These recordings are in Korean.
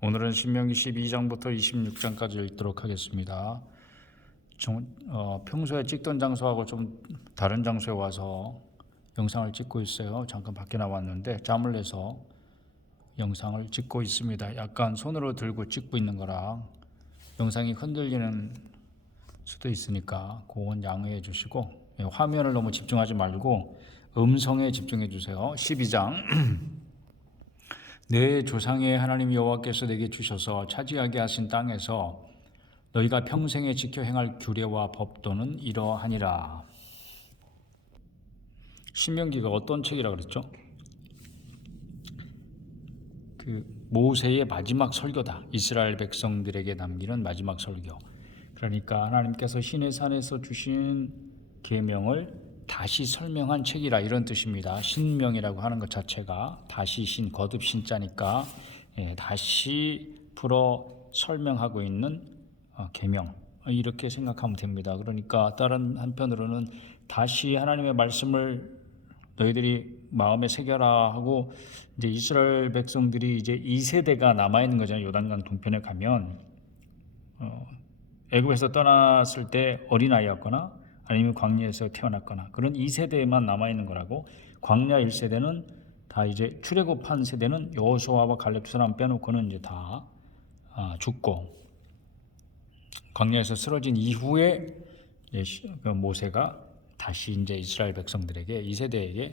오늘은 신명기 12장부터 26장까지 읽도록 하겠습니다. 평소에 찍던 장소하고 좀 다른 장소에 와서 영상을 찍고 있어요. 잠깐 밖에 나왔는데 잠을 내서 영상을 찍고 있습니다. 약간 손으로 들고 찍고 있는 거라 영상이 흔들리는 수도 있으니까 그건 양해해 주시고, 화면을 너무 집중하지 말고 음성에 집중해 주세요. 12장 내 조상의 하나님 여호와께서 내게 주셔서 차지하게 하신 땅에서 너희가 평생에 지켜 행할 규례와 법도는 이러하니라. 신명기가 어떤 책이라 그랬죠? 모세의 마지막 설교다. 이스라엘 백성들에게 남기는 마지막 설교. 그러니까 하나님께서 시내산에서 주신 계명을 다시 설명한 책이라, 이런 뜻입니다. 신명이라고 하는 것 자체가 다시 신, 거듭 신자니까 다시 풀어 설명하고 있는 계명, 이렇게 생각하면 됩니다. 그러니까 다른 한편으로는 다시 하나님의 말씀을 너희들이 마음에 새겨라 하고, 이제 이스라엘 백성들이 이제 2세대가 남아 있는 거잖아요. 요단강 동편에 가면 애굽에서 떠났을 때 어린아이였거나 아니면 광야에서 태어났거나 그런 2세대만 남아 있는 거라고. 광야 1세대는 다 이제 출애굽한 세대는 여호수아와 갈렙 두 사람 빼놓고는 이제 다 죽고, 광야에서 쓰러진 이후에 모세가 다시 이제 이스라엘 백성들에게, 2세대에게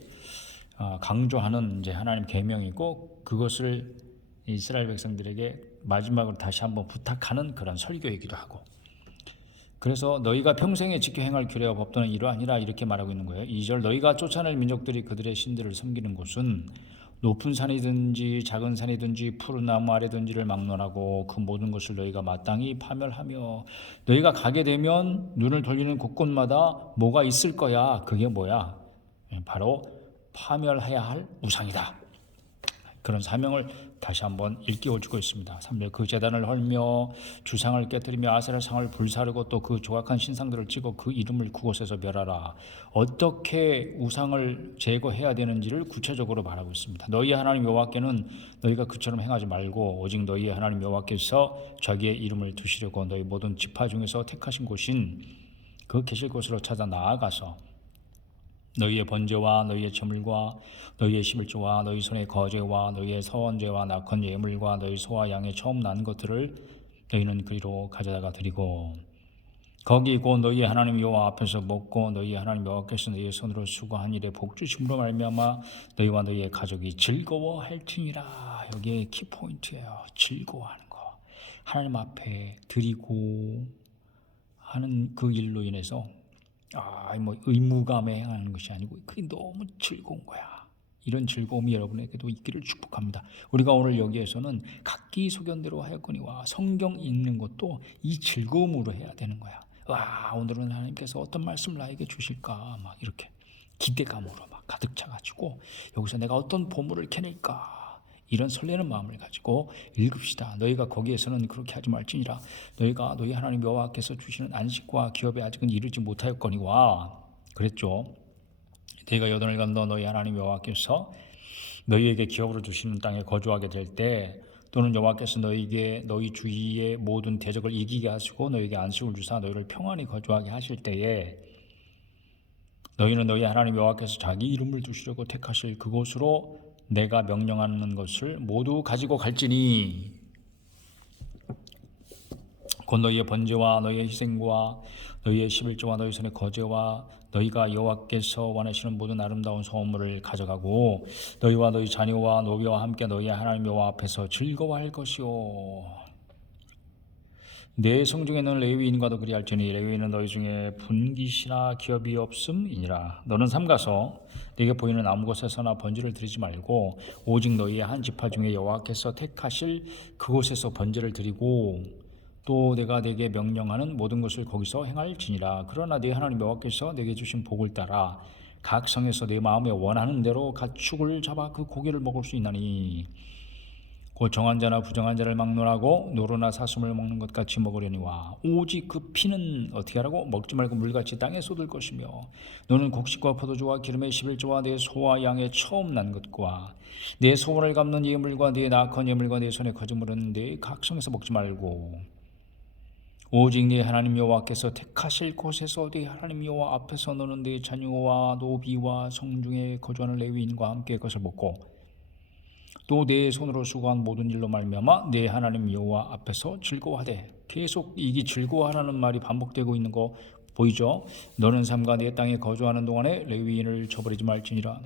강조하는 이제 하나님 계명이고, 그것을 이스라엘 백성들에게 마지막으로 다시 한번 부탁하는 그런 설교이기도 하고. 그래서 너희가 평생에 지켜 행할 규례와 법도는 이러하니라, 이렇게 말하고 있는 거예요. 2절 너희가 쫓아낼 민족들이 그들의 신들을 섬기는 곳은 높은 산이든지 작은 산이든지 푸른 나무 아래든지를 막론하고 그 모든 것을 너희가 마땅히 파멸하며, 너희가 가게 되면 눈을 돌리는 곳곳마다 뭐가 있을 거야. 그게 뭐야? 바로 파멸해야 할 우상이다. 그런 사명을 다시 한번 일깨워주고 있습니다. 3절 그 제단을 헐며 주상을 깨뜨리며 아세라 상을 불사르고 또 그 조각한 신상들을 찍어 그 이름을 그곳에서 멸하라. 어떻게 우상을 제거해야 되는지를 구체적으로 말하고 있습니다. 너희 하나님 여호와께는 너희가 그처럼 행하지 말고 오직 너희의 하나님 여호와께서 자기의 이름을 두시려고 너희 모든 지파 중에서 택하신 곳인 그 계실 곳으로 찾아 나아가서 너희의 번제와 너희의 제물과 너희의 11조와 너희 손의 거제와 너희의 서원제와 낙헌 예물과 너희 소와 양의 처음 난 것들을 너희는 그리로 가져다가 드리고, 거기 곧 너희의 하나님 여호와 앞에서 먹고 너희의 하나님 여호와께서 너희의 손으로 수고한 일에 복주심으로 말미암아 너희와 너희의 가족이 즐거워할지니라. 여기에 키포인트예요. 즐거워하는 거. 하나님 앞에 드리고 하는 그 일로 인해서 의무감에 행하는 것이 아니고 그게 너무 즐거운 거야. 이런 즐거움이 여러분에게도 있기를 축복합니다. 우리가 오늘 여기에서는 각기 소견대로 하였거니와 성경 읽는 것도 이 즐거움으로 해야 되는 거야. 오늘은 하나님께서 어떤 말씀을 나에게 주실까, 막 이렇게 기대감으로 막 가득 차가지고 여기서 내가 어떤 보물을 캐낼까, 이런 설레는 마음을 가지고 읽읍시다. 너희가 거기에서는 그렇게 하지 말지니라. 너희가 너희 하나님 여호와께서 주시는 안식과 기업에 아직은 이르지 못하였거니와 그랬죠. 너희가 요단을 건너 너희 하나님 여호와께서 너희에게 기업으로 주시는 땅에 거주하게 될 때, 또는 여호와께서 너희에게 너희 주위의 모든 대적을 이기게 하시고 너희에게 안식을 주사 너희를 평안히 거주하게 하실 때에, 너희는 너희 하나님 여호와께서 자기 이름을 두시려고 택하실 그곳으로 내가 명령하는 것을 모두 가지고 갈지니, 곧 너희의 번제와 너희의 희생과 너희의 11조와 너희 손의 거제와 너희가 여호와께서 원하시는 모든 아름다운 소원물을 가져가고 너희와 너희 자녀와 노비와 함께 너희의 하나님 여호와 앞에서 즐거워할 것이요. 내 성중에는 레위인과도 그리할지니 레위인은 너희 중에 분깃이나 기업이 없음이니라. 너는 삼가서 네게 보이는 아무 곳에서나 번제를 드리지 말고 오직 너희의 한 지파 중에 여호와께서 택하실 그곳에서 번제를 드리고 또 내가 네게 명령하는 모든 것을 거기서 행할지니라. 그러나 네 하나님 여호와께서 네게 주신 복을 따라 각 성에서 네 마음에 원하는 대로 가축을 잡아 그 고기를 먹을 수 있나니, 곧 정한 자나 부정한 자를 막론하고 노루나 사슴을 먹는 것 같이 먹으려니와 오직 그 피는 어떻게 하라고? 먹지 말고 물같이 땅에 쏟을 것이며 너는 곡식과 포도주와 기름의 11조와 내 소와 양의 처음 난 것과 내 소원을 갚는 예물과 내 낙헌 예물과 내 손에 거짓물은 내 각성에서 먹지 말고 오직 네 하나님 여호와께서 택하실 곳에서 네 하나님 여호와 앞에서 너는 네 자녀와 노비와 성중에 거주하는 레위인과 함께 그것을 먹고 또 내 손으로 수고한 모든 일로 말미암아 내 하나님 여호와 앞에서 즐거워하되 계속 이게 즐거워하라는 말이 반복되고 있는 거 보이죠? 너는 삼가 내 땅에 거주하는 동안에 레위인을 저버리지 말지니라.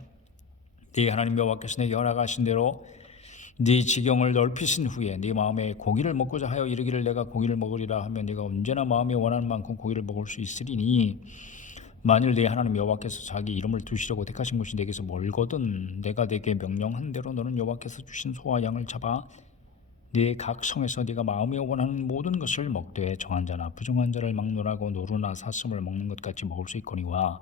네 하나님 여호와께서 내게 허락하신 대로 네 지경을 넓히신 후에 네 마음에 고기를 먹고자 하여 이르기를 내가 고기를 먹으리라 하면 네가 언제나 마음에 원하는 만큼 고기를 먹을 수 있으리니 만일 네 하나님 여호와께서 자기 이름을 두시려고 택하신 곳이 내게서 멀거든 내가 네게 명령한 대로 너는 여호와께서 주신 소와 양을 잡아 네 각 성에서 네가 마음에 원하는 모든 것을 먹되 정한 자나 부정한 자를 막론하고 노루나 사슴을 먹는 것 같이 먹을 수 있거니와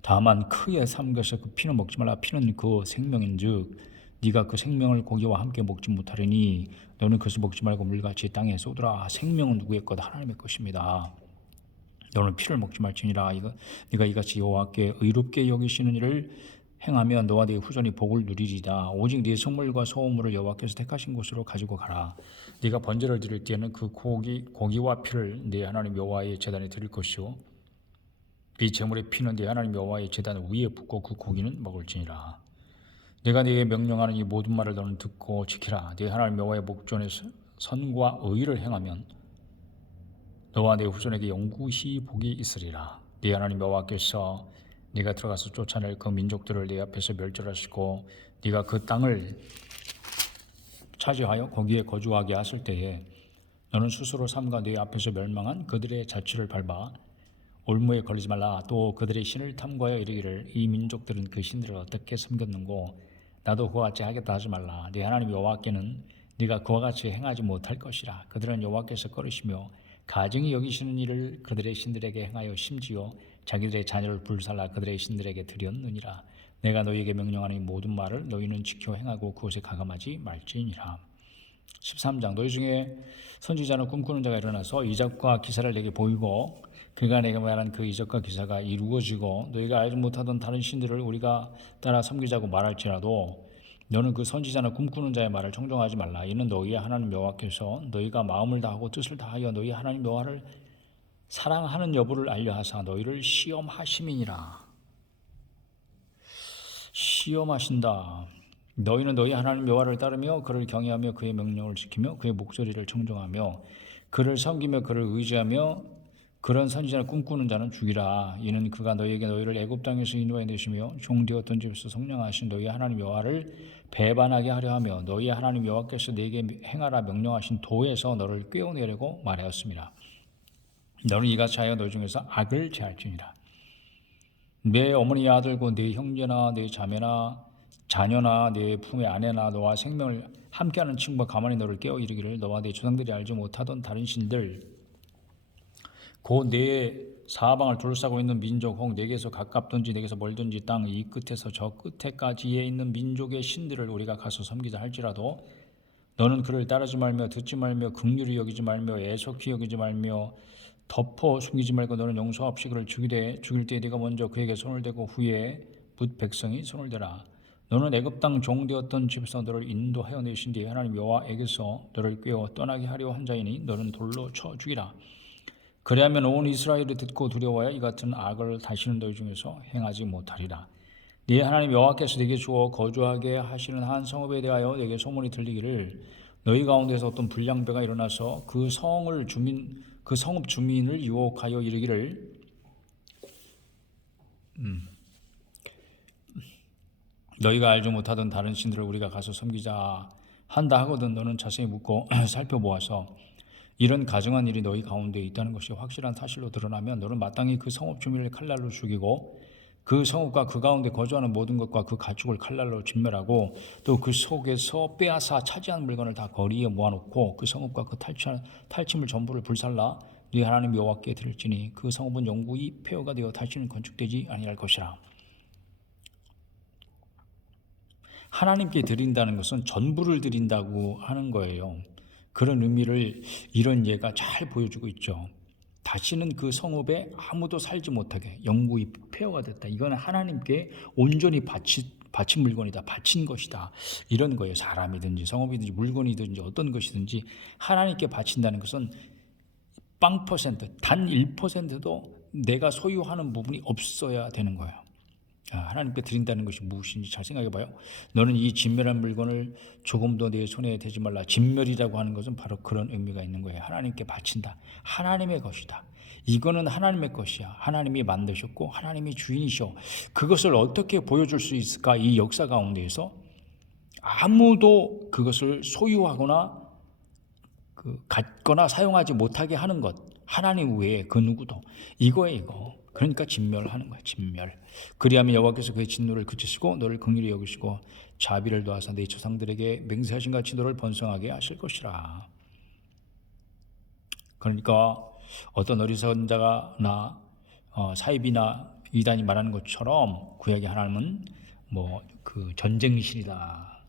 다만 크게 삼가서 그 피는 먹지 말라. 피는 그 생명인즉 네가 그 생명을 고기와 함께 먹지 못하리니 너는 그것을 먹지 말고 물같이 땅에 쏟으라. 생명은 누구의 것? 하나님의 것입니다. 너는 피를 먹지 말지니라. 네가 이같이 여호와께 의롭게 여기시는 일을 행하며 너와 네 후손이 복을 누리리다. 오직 네 성물과 소물을 여호와께서 택하신 곳으로 가지고 가라. 네가 번제를 드릴 때에는 그 고기와 피를 네 하나님 여호와의 제단에 드릴 것이요 이 제물의 피는 네 하나님 여호와의 제단 위에 붓고 그 고기는 먹을지니라. 내가 네게 명령하는 이 모든 말을 너는 듣고 지키라. 네 하나님 여호와의 목전에 선과 의를 행하면 너와 네 후손에게 영구히 복이 있으리라. 네 하나님 여호와께서 네가 들어가서 쫓아낼 그 민족들을 네 앞에서 멸절하시고 네가 그 땅을 차지하여 거기에 거주하게 하실 때에 너는 스스로 삼가 네 앞에서 멸망한 그들의 자취를 밟아 올무에 걸리지 말라. 또 그들의 신을 탐구하여 이르기를 이 민족들은 그 신들을 어떻게 섬겼는고 나도 그와 같이 하겠다 하지 말라. 네 하나님 여호와께는 네가 그와 같이 행하지 못할 것이라. 그들은 여호와께서 꺼리시며 가증히 여기시는 일을 그들의 신들에게 행하여 심지어 자기들의 자녀를 불살라 그들의 신들에게 드렸느니라. 내가 너희에게 명령하는 이 모든 말을 너희는 지켜 행하고 그곳에 가감하지 말지니라. 13장 너희 중에 선지자는 꿈꾸는 자가 일어나서 이적과 기사를 내게 보이고 그가 내게 말한 그 이적과 기사가 이루어지고 너희가 알지 못하던 다른 신들을 우리가 따라 섬기자고 말할지라도 너는 그 선지자나 꿈꾸는 자의 말을 청종하지 말라. 이는 너희의 하나님 여호와께서 너희가 마음을 다하고 뜻을 다하여 너희 하나님 여호와를 사랑하는 여부를 알려하사 너희를 시험하심이니라. 시험하신다. 너희는 너희 하나님 여호와를 따르며 그를 경외하며 그의 명령을 지키며 그의 목소리를 청종하며 그를 섬기며 그를 의지하며 그런 선지자를 꿈꾸는 자는 죽이라. 이는 그가 너희에게 너희를 애굽 땅에서 인도해 내시며 종되었던 집에서 성령하신 너희 하나님 여호와를 배반하게 하려 하며 너희 하나님 여호와께서 네게 행하라 명령하신 도에서 너를 꿰어내려고 말하였습니다. 너는 이같이 하여 너희 중에서 악을 제할지니라. 내 어머니 아들고 내 형제나 내 자매나 자녀나 내 품의 아내나 너와 생명을 함께하는 친구가 가만히 너를 깨어 이르기를 너와 내 조상들이 알지 못하던 다른 신들 곧 내 사방을 둘러싸고 있는 민족 혹 내게서 가깝든지 내게서 멀든지 땅 이 끝에서 저 끝에까지에 있는 민족의 신들을 우리가 가서 섬기자 할지라도 너는 그를 따르지 말며 듣지 말며 긍휼히 여기지 말며 애석히 여기지 말며 덮어 숨기지 말고 너는 용서 없이 그를 죽일 때 네가 먼저 그에게 손을 대고 후에 뭇 백성이 손을 대라. 너는 애굽 땅 종되었던 집에서 너를 인도하여 내신 뒤에 하나님 여호와에게서 너를 꿰어 떠나게 하려 한 자이니 너는 돌로 쳐 죽이라. 그리하면 온 이스라엘이 듣고 두려워하여 이 같은 악을 다시는 너희 중에서 행하지 못하리라. 네 하나님 여호와께서 네게 주어 거주하게 하시는 한 성읍에 대하여 네게 소문이 들리기를 너희 가운데서 어떤 불량배가 일어나서 그 성읍 주민을 유혹하여 이르기를 너희가 알지 못하던 다른 신들을 우리가 가서 섬기자 한다 하거든 너는 자세히 묻고 살펴보아서 이런 가증한 일이 너희 가운데 있다는 것이 확실한 사실로 드러나면 너는 마땅히 그 성읍 주민을 칼날로 죽이고 그 성읍과 그 가운데 거주하는 모든 것과 그 가축을 칼날로 진멸하고 또 그 속에서 빼앗아 차지한 물건을 다 거리에 모아놓고 그 성읍과 그 탈취물 전부를 불살라 네 하나님 여호와께 드릴지니 그 성읍은 영구히 폐허가 되어 다시는 건축되지 아니할 것이라. 하나님께 드린다는 것은 전부를 드린다고 하는 거예요. 그런 의미를 이런 예가 잘 보여주고 있죠. 다시는 그 성읍에 아무도 살지 못하게 영구히 폐허가 됐다. 이거는 하나님께 온전히 바친 물건이다. 바친 것이다. 이런 거예요. 사람이든지 성읍이든지 물건이든지 어떤 것이든지 하나님께 바친다는 것은 0%, 단 1%도 내가 소유하는 부분이 없어야 되는 거예요. 하나님께 드린다는 것이 무엇인지 잘 생각해 봐요. 너는 이 진멸한 물건을 조금도 내 손에 대지 말라. 진멸이라고 하는 것은 바로 그런 의미가 있는 거예요. 하나님께 바친다. 하나님의 것이다. 이거는 하나님의 것이야. 하나님이 만드셨고 하나님이 주인이셔. 그것을 어떻게 보여줄 수 있을까? 이 역사 가운데에서 아무도 그것을 소유하거나 갖거나 사용하지 못하게 하는 것. 하나님 외에 그 누구도. 이거예요, 이거. 그러니까 진멸하는 거야, 진멸. 그리하면 여호와께서 그의 진노를 그치시고 너를 긍휼히 여기시고 자비를 더하사 네 조상들에게 맹세하신 같이 너를 번성하게 하실 것이라. 그러니까 어떤 어리석은 자가 사입이나 이단이 말하는 것처럼 구약의 하나님은 그 전쟁신이다,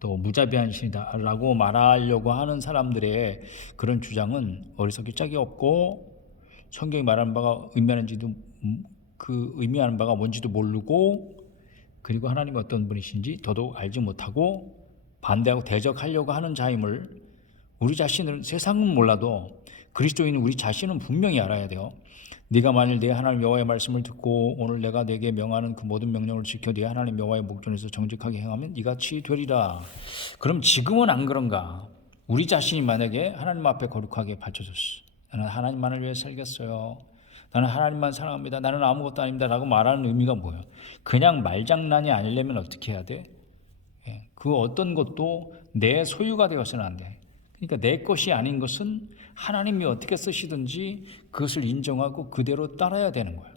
또 무자비한 신이다라고 말하려고 하는 사람들의 그런 주장은 어리석기 짝이 없고 성경이 말하는 바가 의미하는 바가 뭔지도 모르고, 그리고 하나님이 어떤 분이신지 더더욱 알지 못하고 반대하고 대적하려고 하는 자임을 우리 자신은, 세상은 몰라도 그리스도인은 우리 자신은 분명히 알아야 돼요. 네가 만일 내 하나님 여호와의 말씀을 듣고 오늘 내가 네게 명하는 그 모든 명령을 지켜 네 하나님 여호와의 목전에서 정직하게 행하면 이같이 되리라. 그럼 지금은 안 그런가? 우리 자신이 만약에 하나님 앞에 거룩하게 바쳐졌어. 나는 하나님만을 위해 살겠어요. 나는 하나님만 사랑합니다. 나는 아무것도 아닙니다. 라고 말하는 의미가 뭐예요? 그냥 말장난이 아니려면 어떻게 해야 돼? 그 어떤 것도 내 소유가 되어서는 안 돼. 그러니까 내 것이 아닌 것은 하나님이 어떻게 쓰시든지 그것을 인정하고 그대로 따라야 되는 거예요.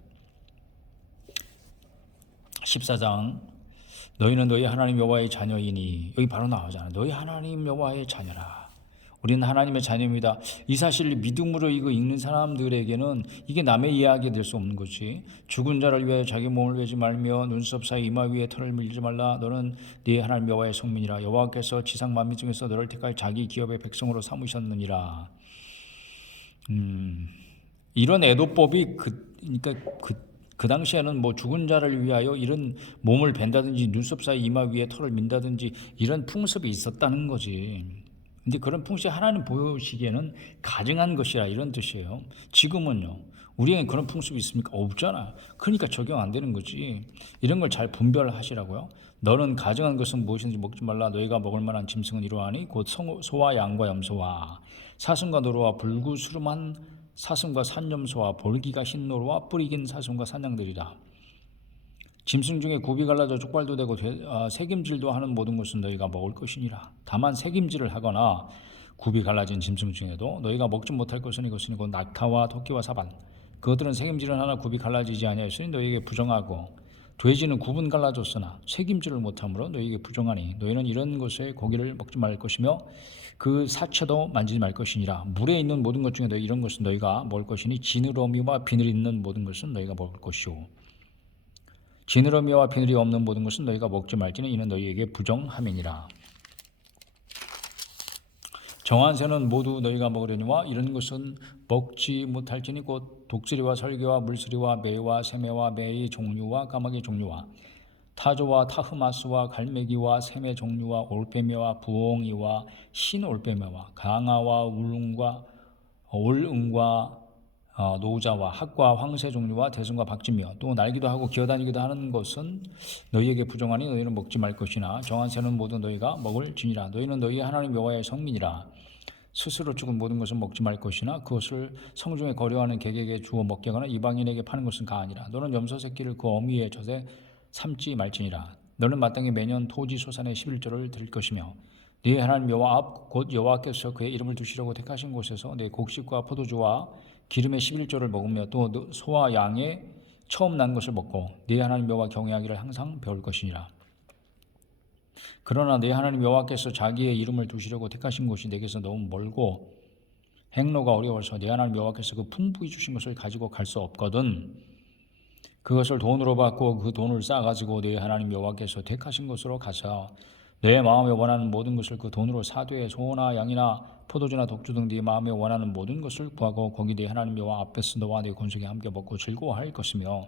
14장 너희는 너희 하나님 여호와의 자녀이니, 여기 바로 나오잖아요. 너희 하나님 여호와의 자녀라. 우리는 하나님의 자녀입니다. 이 사실을 믿음으로 이거 읽는 사람들에게는 이게 남의 이야기 될 수 없는 거지. 죽은 자를 위하여 자기 몸을 베지 말며 눈썹 사이 이마 위에 털을 밀지 말라. 너는 네 하나님 여호와의 성민이라. 여호와께서 지상 만민 중에서 너를 택하여 자기 기업의 백성으로 삼으셨느니라. 이런 애도법이 그러니까 그 당시에는 죽은 자를 위하여 이런 몸을 벤다든지 눈썹 사이 이마 위에 털을 민다든지 이런 풍습이 있었다는 거지. 근데 그런 풍습이 하나님 보시기에는 가증한 것이라 이런 뜻이에요. 지금은요, 우리에게 그런 풍습이 있습니까? 없잖아. 그러니까 적용 안 되는 거지. 이런 걸 잘 분별하시라고요. 너는 가증한 것은 무엇인지 먹지 말라. 너희가 먹을 만한 짐승은 이러하니 곧 소와 양과 염소와 사슴과 노루와 불구스름한 사슴과 산염소와 볼기가 흰 노루와 뿌리 긴 사슴과 산양들이라. 짐승 중에 굽이 갈라져 족발도 되고 새김질도 하는 모든 것은 너희가 먹을 것이니라. 다만 새김질을 하거나 굽이 갈라진 짐승 중에도 너희가 먹지 못할 것은 이것이니 곧 낙타와 토끼와 사반. 그것들은 새김질은 하나 굽이 갈라지지 아니하였으니 너희에게 부정하고, 돼지는 굽은 갈라졌으나 새김질을 못하므로 너희에게 부정하니 너희는 이런 것의 고기를 먹지 말 것이며 그 사체도 만지지 말 것이니라. 물에 있는 모든 것 중에 이런 것은 너희가 먹을 것이니 지느러미와 비늘이 있는 모든 것은 너희가 먹을 것이오. 지느러미와 비늘이 없는 모든 것은 너희가 먹지 말지니 이는 너희에게 부정함이니라. 정한 새는 모두 너희가 먹으려니와 이런 것은 먹지 못할지니 곧 독수리와 설개와 물수리와 매와 새매와 매의 종류와 까마귀 종류와 타조와 타흐마스와 갈매기와 새매 종류와 올빼미와 부엉이와 흰올빼미와 강아와 올응과 노자와 학과 황새 종류와 대승과 박쥐며 또 날기도 하고 기어다니기도 하는 것은 너희에게 부정하니 너희는 먹지 말 것이나 정한 새는 모두 너희가 먹을지니라. 너희는 너희 하나님 여호와의 성민이라. 스스로 죽은 모든 것은 먹지 말 것이나 그것을 성중에 거류하는 객에게 주어 먹게 하거나 이방인에게 파는 것은 가아니라. 너는 염소 새끼를 그 어미의 젖에 삼지 말지니라. 너는 마땅히 매년 토지 소산의 11조를 드릴 것이며 네 하나님 여호와 앞 곧 여호와께서 그의 이름을 두시려고 택하신 곳에서 네 곡식과 포도주와 기름의 11조를 먹으며 또 소와 양의 처음 난 것을 먹고 네 하나님 여호와 경외하기를 항상 배울 것이니라. 그러나 네 하나님 여호와께서 자기의 이름을 두시려고 택하신 곳이 내게서 너무 멀고 행로가 어려워서 네 하나님 여호와께서 그 풍부히 주신 것을 가지고 갈 수 없거든 그것을 돈으로 받고 그 돈을 싸가지고 네 하나님 여호와께서 택하신 곳으로 가서 내 마음에 원하는 모든 것을 그 돈으로 사되 소나 양이나 포도주나 독주 등 네 마음에 원하는 모든 것을 구하고 거기 네 하나님 여호와 앞에서 너와 네 권속이 함께 먹고 즐거워할 것이며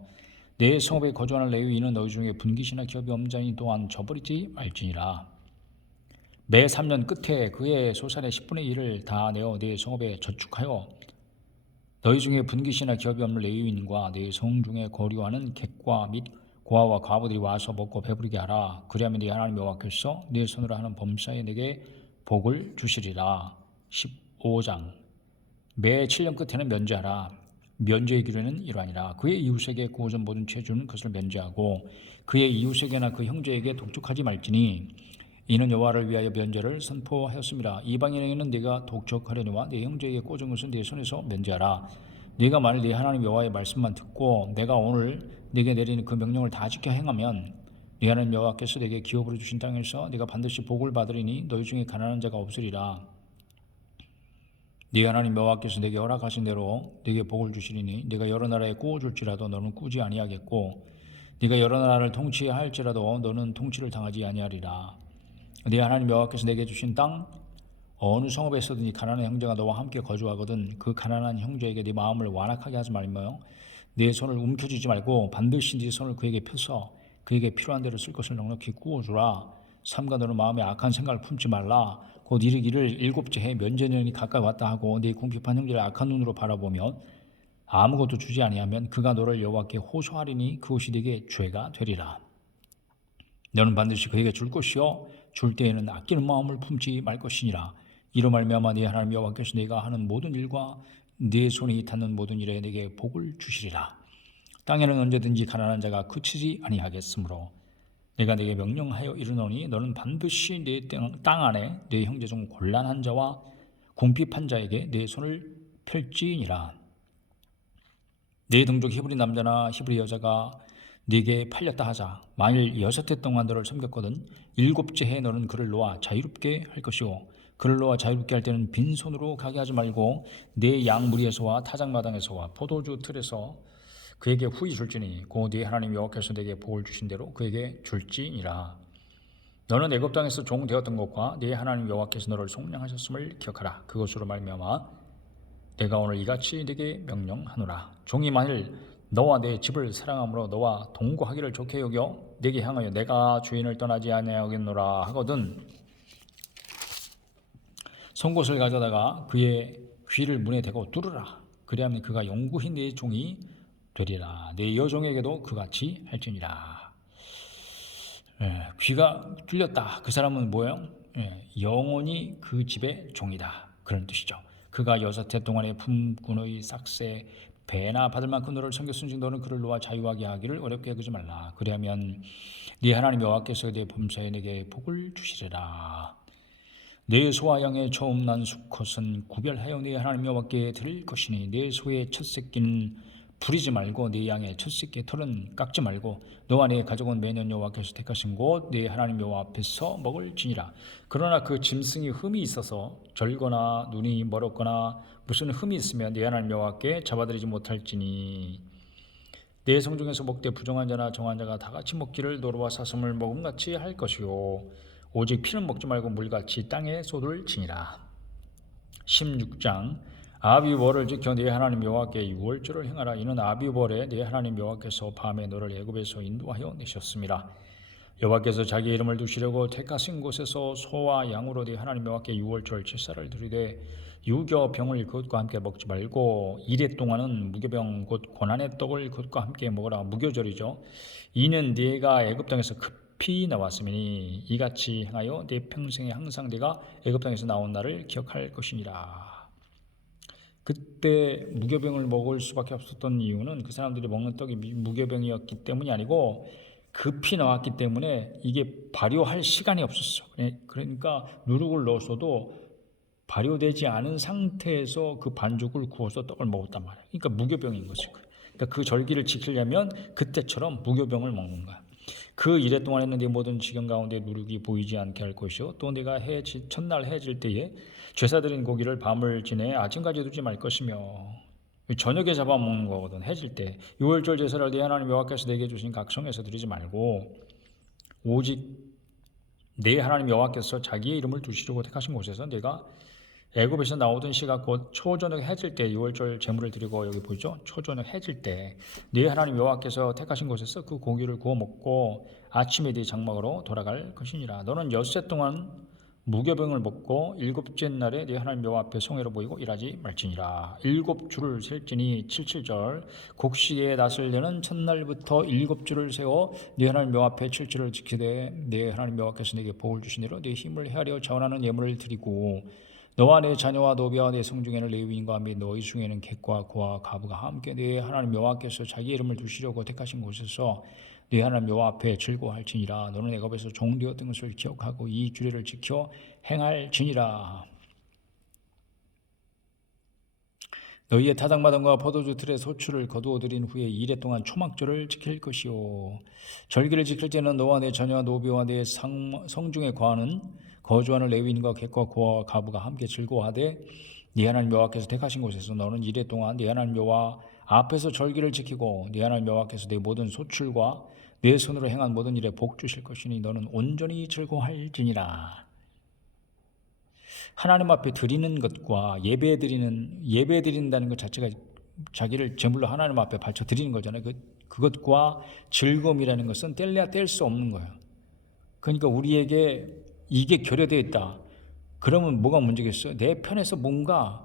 내 성읍에 거주하는 레위인은 너희 중에 분깃이나 기업이 없는 자니 또한 저버리지 말지니라. 매 3년 끝에 그의 소산의 10분의 1을 다 내어 네 성읍에 저축하여 너희 중에 분깃이나 기업이 없는 레위인과 네 성 중에 거류하는 객과 및 고아와 과부들이 와서 먹고 배부르게 하라. 그리하면 네 하나님 여호와께서 네 손으로 하는 범사에 내게 복을 주시리라. 15장. 매 7년 끝에는 면제하라. 면제의 기류는 이러하니라. 그의 이웃에게 구워진 모든 채주는 그것을 면제하고 그의 이웃에게나 그 형제에게 독촉하지 말지니 이는 여호와를 위하여 면제를 선포하였습니다. 이방인에게는 네가 독촉하려니와 네 형제에게 꽂은 것은 네 손에서 면제하라. 네가 만일 네 하나님 여호와의 말씀만 듣고 내가 오늘 네게 내리는 그 명령을 다 지켜 행하면 네 하나님 여호와께서 네게 기업으로 주신 땅에서 네가 반드시 복을 받으리니 너희 중에 가난한 자가 없으리라. 네 하나님 여호와께서 네게 허락하신 대로 네게 복을 주시리니 네가 여러 나라에 꾸어줄지라도 너는 꾸지 아니하겠고 네가 여러 나라를 통치할지라도 너는 통치를 당하지 아니하리라. 네 하나님 여호와께서 내게 주신 땅 어느 성읍에서든지 가난한 형제가 너와 함께 거주하거든 그 가난한 형제에게 네 마음을 완악하게 하지 말며 네 손을 움켜쥐지 말고 반드시 네 손을 그에게 펴서 그에게 필요한 대로 쓸 것을 넉넉히 구워주라. 삼가 너는 마음에 악한 생각을 품지 말라. 곧 이르기를 일곱째 해 면제년이 가까이 왔다 하고 네 궁핍한 형제를 악한 눈으로 바라보면 아무것도 주지 아니하면 그가 너를 여호와께 호소하리니 그것이 네게 죄가 되리라. 너는 반드시 그에게 줄 것이요 줄 때에는 아끼는 마음을 품지 말 것이니라. 이로 말미암아 네 하나님 여호와께서 네가 하는 모든 일과 네 손이 닿는 모든 일에 네게 복을 주시리라. 땅에는 언제든지 가난한 자가 그치지 아니하겠으므로 내가 네게 명령하여 이르노니 너는 반드시 네 땅 안에 네 형제 중 곤란한 자와 궁핍한 자에게 네 손을 펼지니라. 네 동족 히브리 남자나 히브리 여자가 네게 팔렸다 하자. 만일 6해 동안 너를 섬겼거든 7째 해 너는 그를 놓아 자유롭게 할 것이요 그를 놓아 자유롭게 할 때는 빈손으로 가게 하지 말고 네 양무리에서와 타작마당에서와 포도주 틀에서 그에게 후히 줄지니 곧 네 하나님 여호와께서 네게 복을 주신 대로 그에게 줄지니라. 너는 애굽 땅에서 종 되었던 것과 네 하나님 여호와께서 너를 속량하셨음을 기억하라. 그것으로 말미암아 내가 오늘 이같이 네게 명령하노라. 종이 만일 너와 내 집을 사랑함으로 너와 동거하기를 좋게 여겨 네게 향하여 내가 주인을 떠나지 아니하겠노라 하거든 송곳을 가져다가 그의 귀를 문에 대고 뚫으라. 그리하면 그가 영구히 네 종이 되리라. 내 여종에게도 그같이 할지니라. 귀가 뚫렸다. 그 사람은 뭐예요? 영원히 그 집의 종이다. 그런 뜻이죠. 그가 6해 동안의 품꾼의 싹새 배나 받을 만큼 너를 섬겼은즉 너는 그를 놓아 자유하게 하기를 어렵게 여기지 말라. 그리하면 네 하나님 여호와께서 네 범사에 내게 복을 주시리라. 내 소와 양의 처음 난 수컷은 구별하여 네 하나님 여호와께 드릴 것이니 내 소의 첫 새끼는 부리지 말고 네 양의 첫 새끼의 털은 깎지 말고 너와 네 가족은 매년 여호와께서 택하신 곳 네 하나님 여호와 앞에서 먹을지니라. 그러나 그 짐승이 흠이 있어서 절거나 눈이 멀었거나 무슨 흠이 있으면 네 하나님 여호와께 잡아들이지 못할지니 내 성중에서 먹되 부정한 자나 정한 자가 다 같이 먹기를 노루와 사슴을 먹음같이 할 것이요 오직 피는 먹지 말고 물같이 땅에 쏟을지니라. 16장. 아비월을 지켜 네 하나님 여호와께 유월절을 행하라. 이는 아비월에 네 하나님 여호와께서 밤에 너를 애굽에서 인도하여 내셨습니다. 여호와께서 자기 이름을 두시려고 택하신 곳에서 소와 양으로 네 하나님 여호와께 유월절 제사를 드리되 유교병을 그것과 함께 먹지 말고 이래 동안은 무교병 곧 고난의 떡을 그것과 함께 먹으라. 무교절이죠. 이는 네가 애굽 땅에서 급히 나왔으니 이같이 행하여 네 평생에 항상 네가 애굽 땅에서 나온 날을 기억할 것이니라. 그때 무교병을 먹을 수밖에 없었던 이유는 그 사람들이 먹는 떡이 무교병이었기 때문이 아니고 급히 나왔기 때문에 이게 발효할 시간이 없었어. 그러니까 누룩을 넣었어도 발효되지 않은 상태에서 그 반죽을 구워서 떡을 먹었단 말이야. 그러니까 무교병인 거지. 그러니까 그 절기를 지키려면 그때처럼 무교병을 먹는 거야. 그 이래 동안에는 네 모든 지경 가운데 누룩이 보이지 않게 할 것이요 또 네가 첫날 해질 때에 제사 드린 고기를 밤을 지내 아침까지 두지 말 것이며 저녁에 잡아먹는 거거든. 해질 때. 유월절 제사를 네 하나님 여호와께서 내게 주신 각성에서 드리지 말고 오직 네 하나님 여호와께서 자기의 이름을 두시려고 택하신 곳에서 내가 애굽에서 나오던 시각 곧 초저녁 해질 때 유월절 제물을 드리고, 여기 보이죠? 초저녁 해질 때 네 하나님 여호와께서 택하신 곳에서 그 고기를 구워 먹고 아침에 네 장막으로 돌아갈 것이니라. 너는 엿새 동안 무교병을 먹고 일곱째 날에 네 하나님 여호와 앞에 송해로 보이고 일하지 말지니라. 일곱 주를 셀지니 77절 곡식의 낫을 내는 첫날부터 일곱 주를 세워 네 하나님 여호와 앞에 7주를 지키되 네 하나님 여호와께서 내게 복을 주시니로 네 힘을 헤아려 자원하는 예물을 드리고 너와 내 자녀와 노비와 내 성중에는 레위인과 및 너희 중에는 객과 고와 가부가 함께 네 하나님 여호와께서 자기 이름을 두시려고 택하신 곳에서 네 하나님 여호와 앞에 즐거워할지니라. 너는 애굽에서 종되었던 것을 기억하고 이 규례를 지켜 행할지니라. 너희의 타작마당과 포도주 틀의 소출을 거두어 들인 후에 2일 동안 초막절을 지킬 것이요. 절기를 지킬 때는 너와 내 자녀와 노비와 내 성중에 거주하는 레위인과 객과 고와 가부가 함께 즐거워하되 네 하나님 여호와께서 택하신 곳에서 너는 2일 동안 네 하나님 여호와 앞에서 절기를 지키고 네 하나님 여호와께서 내 모든 소출과 내 손으로 행한 모든 일에 복 주실 것이니 너는 온전히 즐거워할지니라. 하나님 앞에 드리는 것과 예배 드린다는 것 자체가 자기를 제물로 하나님 앞에 바쳐 드리는 거잖아요. 그것과 즐거움이라는 것은 뗄래야 뗄 수 없는 거예요. 그러니까 우리에게 이게 결여되어 있다. 그러면 뭐가 문제겠어요? 내 편에서 뭔가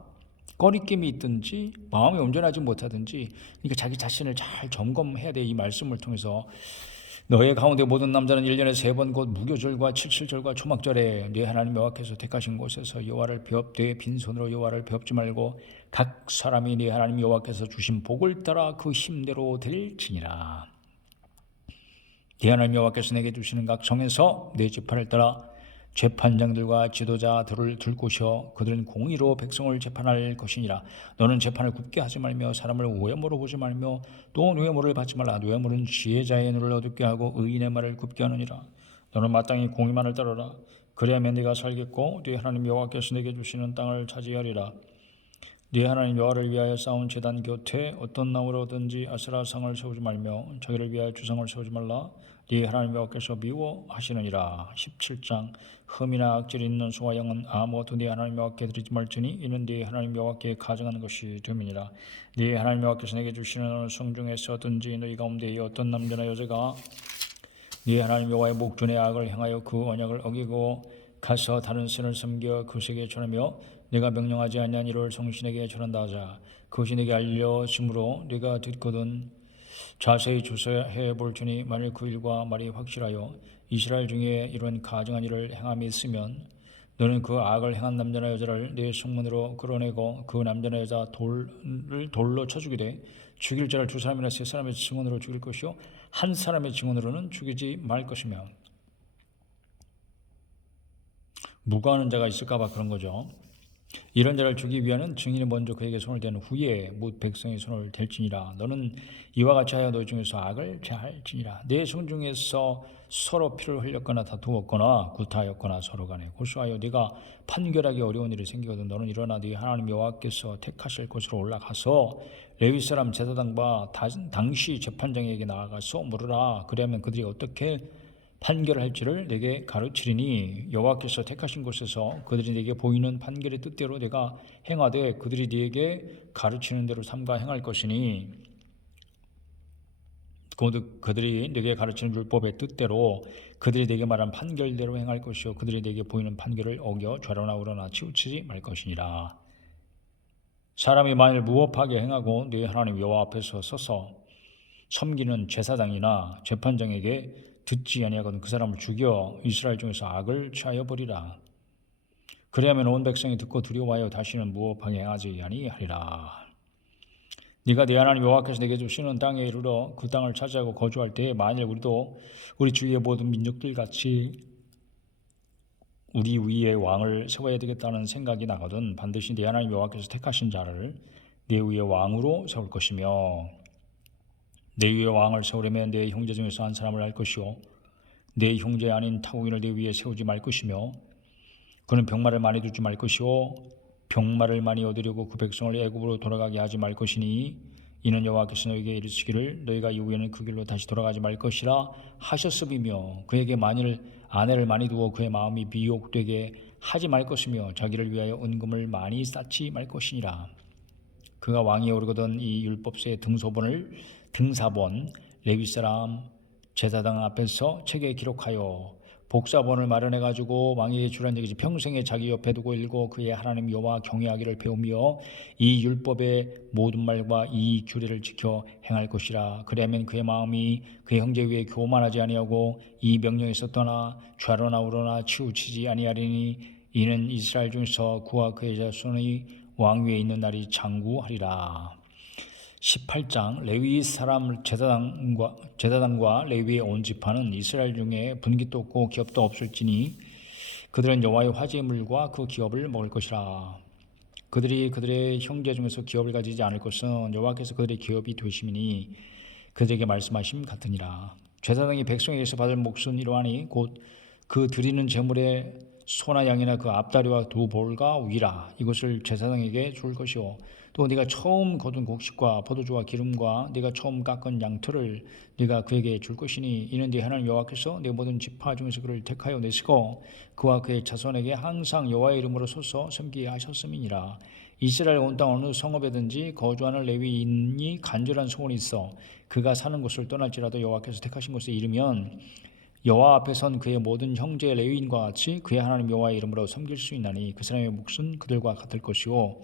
꺼리낌이 있든지 마음이 온전하지 못하든지, 그러니까 자기 자신을 잘 점검해야 돼. 이 말씀을 통해서 너의 가운데 모든 남자는 1년에 3번 곧 무교절과 칠칠절과 초막절에 네 하나님 여호와께서 택하신 곳에서 여호와를 배웁되 빈손으로 여호와를 배웁지 말고 각 사람이 네 하나님 여호와께서 주신 복을 따라 그 힘대로 될지니라. 네 하나님 여호와께서 내게 주시는 각 정에서 네 지파를 따라 재판장들과 지도자들을 둘 것이요 그들은 공의로 백성을 재판할 것이니라. 너는 재판을 굽게 하지 말며 사람을 외모로 보지 말며 또 뇌물을 받지 말라. 뇌물은 지혜자의 눈을 어둡게 하고 의인의 말을 굽게 하느니라. 너는 마땅히 공의만을 따르라. 그래야면 네가 살겠고 네 하나님 여호와께서 내게 주시는 땅을 차지하리라. 네 하나님 여호와를 위하여 쌓은 제단 곁에 어떤 나무로든지 아세라상을 세우지 말며 저희를 위하여 주상을 세우지 말라. 네 하나님 여호와께서 미워하시느니라. 17장 흠이나 악질이 있는 소와 양은 아무것도 네 하나님 여호와께 드리지 말지니 이는 네 하나님 여호와께 가증하는 것이 됨이니라. 네 하나님 여호와께서 내게 주시는 성중에서 든지 너희 가운데 어떤 남자나 여자가 네 하나님 여호와의 목전에 악을 행하여 그 언약을 어기고 가서 다른 신을 섬겨 그것에게 전하며 내가 명령하지 아니한 이를 성신에게 전한다 하자. 그것이 내게 알려짐으로 네가 듣거든 자세히 조사해 볼지니 만일 그 일과 말이 확실하여 이스라엘 중에 이런 가증한 일을 행함이 있으면 너는 그 악을 행한 남자나 여자를 네 성문으로 끌어내고 그 남자나 여자 돌로 쳐 죽이되 죽일 자를 2사람이나 3사람의 증언으로 죽일 것이요 한 사람의 증언으로는 죽이지 말 것이며. 무고하는 자가 있을까 봐 그런 거죠. 이런 자를 죽이기 위하는 증인이 먼저 그에게 손을 댄 후에 뭇 백성의 손을 댈지니라. 너는 이와 같이 하여 너희 중에서 악을 제할지니라. 내 성중에서 서로 피를 흘렸거나 다투었거나 구타하였거나 서로 간에 고소하여 네가 판결하기 어려운 일이 생기거든 너는 일어나 네 하나님 여호와께서 택하실 곳으로 올라가서 레위 사람 제사장과 당시 재판장에게 나아가서 물으라. 그리하면 그들이 어떻게 판결할지를 내게 가르치리니 여호와께서 택하신 곳에서 그들이 내게 보이는 판결의 뜻대로 내가 행하되 그들이 네게 가르치는 대로 삼가 행할 것이니 그들이 네게 가르치는 율법의 뜻대로 그들이 네게 말한 판결대로 행할 것이요 그들이 네게 보이는 판결을 어겨 좌로나 우로나 치우치지 말 것이니라. 사람이 만일 무법하게 행하고 네 하나님 여호와 앞에서 서서 섬기는 제사장이나 재판장에게 듣지 아니하거든 그 사람을 죽여 이스라엘 중에서 악을 취하여 버리라. 그리하면 온 백성이 듣고 두려워하여 다시는 무법하게 행하지 아니하리라. 네가 네 하나님 여호와께서 내게 주시는 땅에 이르러 그 땅을 차지하고 거주할 때에 만일 우리도 우리 주위의 모든 민족들 같이 우리 위에 왕을 세워야 되겠다는 생각이 나거든 반드시 네 하나님 여호와께서 택하신 자를 네 위에 왕으로 세울 것이며 내 위에 왕을 세우려면 내 형제 중에서 한 사람을 할 것이요 내 형제 아닌 타국인을 내 위에 세우지 말 것이며 그는 병마를 많이 두지 말 것이요 병마를 많이 얻으려고 그 백성을 애굽으로 돌아가게 하지 말 것이니 이는 여호와께서 너에게 이르시기를 너희가 이후에는 그 길로 다시 돌아가지 말 것이라 하셨음이며 그에게 만일 아내를 많이 두어 그의 마음이 미혹되게 하지 말 것이며 자기를 위하여 은금을 많이 쌓지 말 것이니라. 그가 왕위에 오르거든 이 율법서의 등사본 레위 사람 제사장 앞에서 책에 기록하여 복사본을 마련해 가지고 왕에게 주란 얘기지. 평생에 자기 옆에 두고 읽고 그의 하나님 여호와 경외하기를 배우며 이 율법의 모든 말과 이 규례를 지켜 행할 것이라. 그리하면 그의 마음이 그의 형제 위에 교만하지 아니하고 이 명령에서 떠나 좌로나 우로나 치우치지 아니하리니 이는 이스라엘 중에서 그와 그의 자손의 왕위에 있는 날이 장구하리라. 18장 레위 사람 제사장과 레위의 온 지파는 이스라엘 중에 분깃도 없고 기업도 없을지니 그들은 여호와의 화제의 물과 그 기업을 먹을 것이라. 그들이 그들의 형제 중에서 기업을 가지지 않을 것은 여호와께서 그들의 기업이 되심이니 그들에게 말씀하심 같으니라. 제사장이 백성에게서 받을 몫은 이러하니 곧 그 드리는 제물의 소나 양이나 그 앞다리와 두 볼과 위라. 이것을 제사장에게 줄 것이요 또 네가 처음 거둔 곡식과 포도주와 기름과 네가 처음 깎은 양털을 네가 그에게 줄 것이니 이는 네 하나님 여호와께서 네 모든 지파 중에서 그를 택하여 내시고 그와 그의 자손에게 항상 여호와의 이름으로 서서 섬기게 하셨음이니라. 이스라엘 온 땅 어느 성읍에든지 거주하는 레위인이 간절한 소원이 있어 그가 사는 곳을 떠날지라도 여호와께서 택하신 곳에 이르면 여호와 앞에 선 그의 모든 형제 레위인과 같이 그의 하나님 여호와의 이름으로 섬길 수 있나니 그 사람의 몫은 그들과 같을 것이요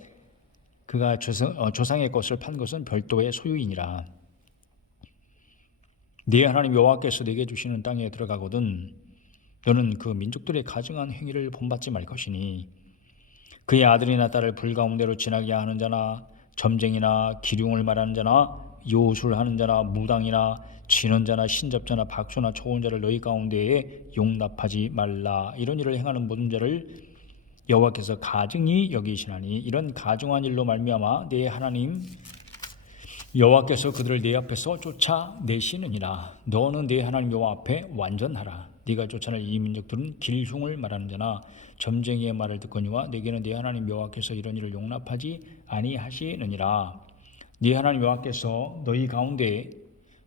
그가 조상의 것을 판 것은 별도의 소유이니라. 네 하나님 여호와께서 네게 주시는 땅에 들어가거든 너는 그 민족들의 가증한 행위를 본받지 말 것이니 그의 아들이나 딸을 불 가운데로 지나게 하는 자나 점쟁이나 기륭을 말하는 자나 요술하는 자나 무당이나 진언자나 신접자나 박수나 초혼자를 너희 가운데에 용납하지 말라. 이런 일을 행하는 모든 자를 여호와께서 가증히 여기시나니 이런 가증한 일로 말미암아 네 하나님 여호와께서 그들을 네 앞에서 쫓아내시느니라. 너는 네 하나님 여호와 앞에 완전하라. 네가 쫓아낼 이 민족들은 길흉을 말하는 자나 점쟁이의 말을 듣거니와 네게는 네 하나님 여호와께서 이런 일을 용납하지 아니하시느니라. 네 하나님 여호와께서 너희 가운데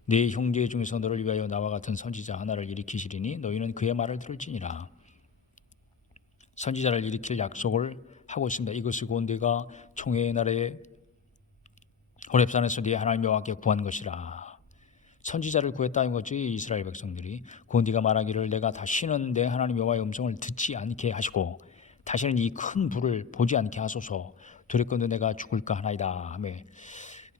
네 형제 중에서 너를 위하여 나와 같은 선지자 하나를 일으키시리니 너희는 그의 말을 들을지니라. 선지자를 일으킬 약속을 하고 있습니다. 이것이 곧 네가 총회의 날에 호렙산에서 네 하나님 여호와께 구한 것이라. 선지자를 구했다는 거지. 이스라엘 백성들이 곧 네가 말하기를 내가 다시는 내 하나님 여호와의 음성을 듣지 않게 하시고 다시는 이 큰 불을 보지 않게 하소서. 두렵건대 내가 죽을까 하나이다 하며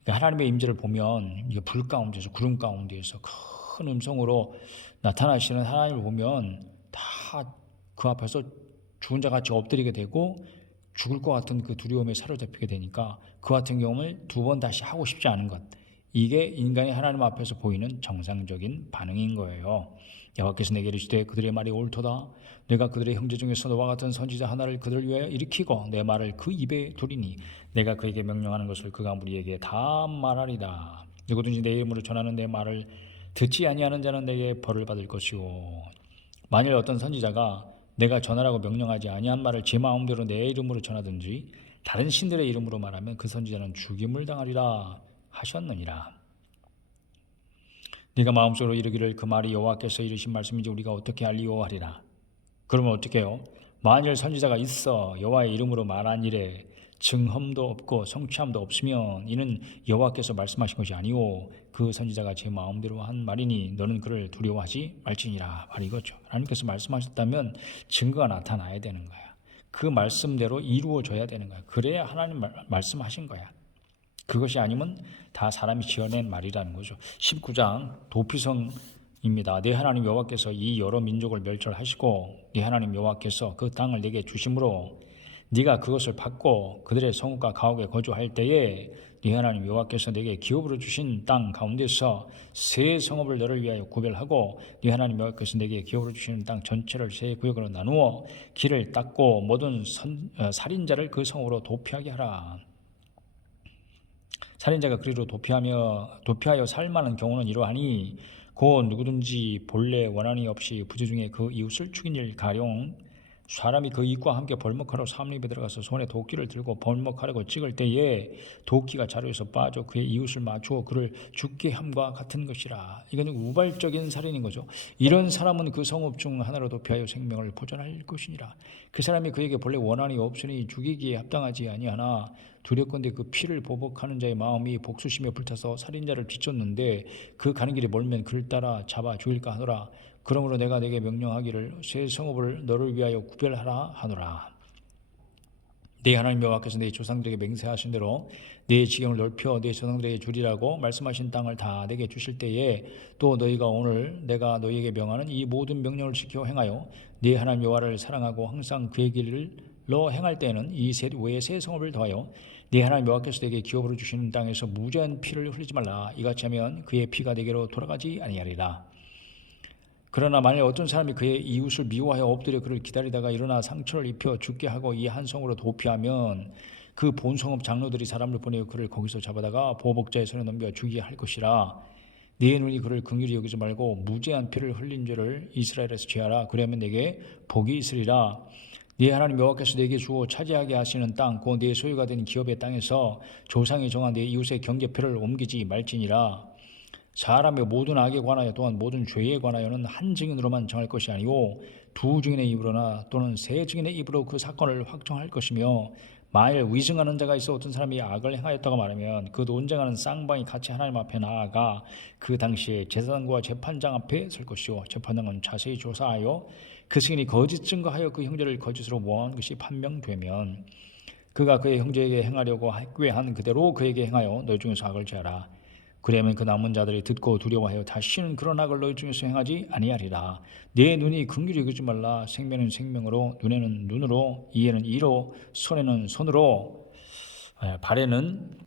하나님의 임재를 보면 불 가운데서 구름 가운데에서 큰 음성으로 나타나시는 하나님을 보면 다 그 앞에서 죽은 자 같이 엎드리게 되고 죽을 것 같은 그 두려움에 사로잡히게 되니까 그 같은 경험을 두 번 다시 하고 싶지 않은 것, 이게 인간이 하나님 앞에서 보이는 정상적인 반응인 거예요. 여호와께서 내게 이르시되 그들의 말이 옳도다. 내가 그들의 형제 중에서 너와 같은 선지자 하나를 그들을 위하여 일으키고 내 말을 그 입에 두리니 내가 그에게 명령하는 것을 그가 무리에게 다 말하리다. 누구든지 내 이름으로 전하는 내 말을 듣지 아니하는 자는 내게 벌을 받을 것이고 만일 어떤 선지자가 내가 전하라고 명령하지 아니한 말을 제 마음대로 내 이름으로 전하든지 다른 신들의 이름으로 말하면 그 선지자는 죽임을 당하리라 하셨느니라. 네가 마음속으로 이르기를 그 말이 여호와께서 이르신 말씀인지 우리가 어떻게 알리오 하리라. 그러면 어떻게 해요? 만일 선지자가 있어 여호와의 이름으로 말한 일에 증험도 없고 성취함도 없으면 이는 여호와께서 말씀하신 것이 아니오 그 선지자가 제 마음대로 한 말이니 너는 그를 두려워하지 말지니라. 바로 이거죠. 하나님께서 말씀하셨다면 증거가 나타나야 되는 거야. 그 말씀대로 이루어져야 되는 거야. 그래야 하나님 말씀하신 거야. 그것이 아니면 다 사람이 지어낸 말이라는 거죠. 19장 도피성입니다. 네 하나님 여호와께서 이 여러 민족을 멸절하시고 네 하나님 여호와께서 그 땅을 내게 주심으로 네가 그것을 받고 그들의 성읍과 가옥에 거주할 때에 네 하나님 여호와께서 내게 기업으로 주신 땅 가운데서 세 성읍을 너를 위하여 구별하고 네 하나님 여호와께서 내게 기업으로 주시는 땅 전체를 세 구역으로 나누어 길을 닦고 모든 살인자를 그 성으로 도피하게 하라. 살인자가 그리로 도피하여 살만한 경우는 이러하니 곧 누구든지 본래 원한이 없이 부주 중에 그 이웃을 죽인 일 가령 사람이 그 입과 함께 벌목하러 삼립에 들어가서 손에 도끼를 들고 벌목하려고 찍을 때에 도끼가 자루에서 빠져 그의 이웃을 맞추어 그를 죽게 함과 같은 것이라. 이건 우발적인 살인인 거죠. 이런 사람은 그 성읍 중 하나라도 피하여 생명을 보존할 것이니라. 그 사람이 그에게 본래 원한이 없으니 죽이기에 합당하지 아니하나 두렵건대 그 피를 보복하는 자의 마음이 복수심에 불타서 살인자를 비쳤는데 그 가는 길이 멀면 그를 따라 잡아 죽일까 하노라. 그러므로 내가 내게 명령하기를 새 성읍을 너를 위하여 구별하라 하노라. 네 하나님 여호와께서 네 조상들에게 맹세하신 대로 네 지경을 넓혀 네 조상들에게 주리라고 말씀하신 땅을 다 내게 주실 때에 또 너희가 오늘 내가 너희에게 명하는 이 모든 명령을 지켜 행하여 네 하나님 여호와를 사랑하고 항상 그의 길로 행할 때에는 이 셋 외에 새 성읍을 더하여 네 하나님 여호와께서 내게 기업으로 주시는 땅에서 무죄한 피를 흘리지 말라. 이같이 하면 그의 피가 내게로 돌아가지 아니하리라. 그러나 만일 어떤 사람이 그의 이웃을 미워하여 엎드려 그를 기다리다가 일어나 상처를 입혀 죽게 하고 이 한 성으로 도피하면 그 본성읍 장로들이 사람을 보내어 그를 거기서 잡아다가 보복자의 손에 넘겨 죽이게 할 것이라. 네 눈이 그를 긍휼히 여기지 말고 무죄한 피를 흘린 죄를 이스라엘에서 죄하라. 그러면 내게 복이 있으리라. 네 하나님 여호와께서 내게 주어 차지하게 하시는 땅 곧 네 소유가 된 기업의 땅에서 조상이 정한 네 이웃의 경계표를 옮기지 말지니라. 사람의 모든 악에 관하여 또한 모든 죄에 관하여는 한 증인으로만 정할 것이 아니오 두 증인의 입으로나 또는 세 증인의 입으로 그 사건을 확정할 것이며 만일 위증하는 자가 있어 어떤 사람이 악을 행하였다고 말하면 그 논쟁하는 쌍방이 같이 하나님 앞에 나아가 그 당시에 제사장과 재판장 앞에 설 것이요 재판장은 자세히 조사하여 그 증인이 거짓 증거하여 그 형제를 거짓으로 모함한 것이 판명되면 그가 그의 형제에게 행하려고 꾀한 그대로 그에게 행하여 너희 중에서 악을 제하라. 그러면 그 남은 자들이 듣고 두려워하여 다시는 그런 악을 너희 중에서 행하지 아니하리라. 내 눈이 긍휼히 여기지 말라. 생명은 생명으로 눈에는 눈으로 이에는 이로 손에는 손으로 발에는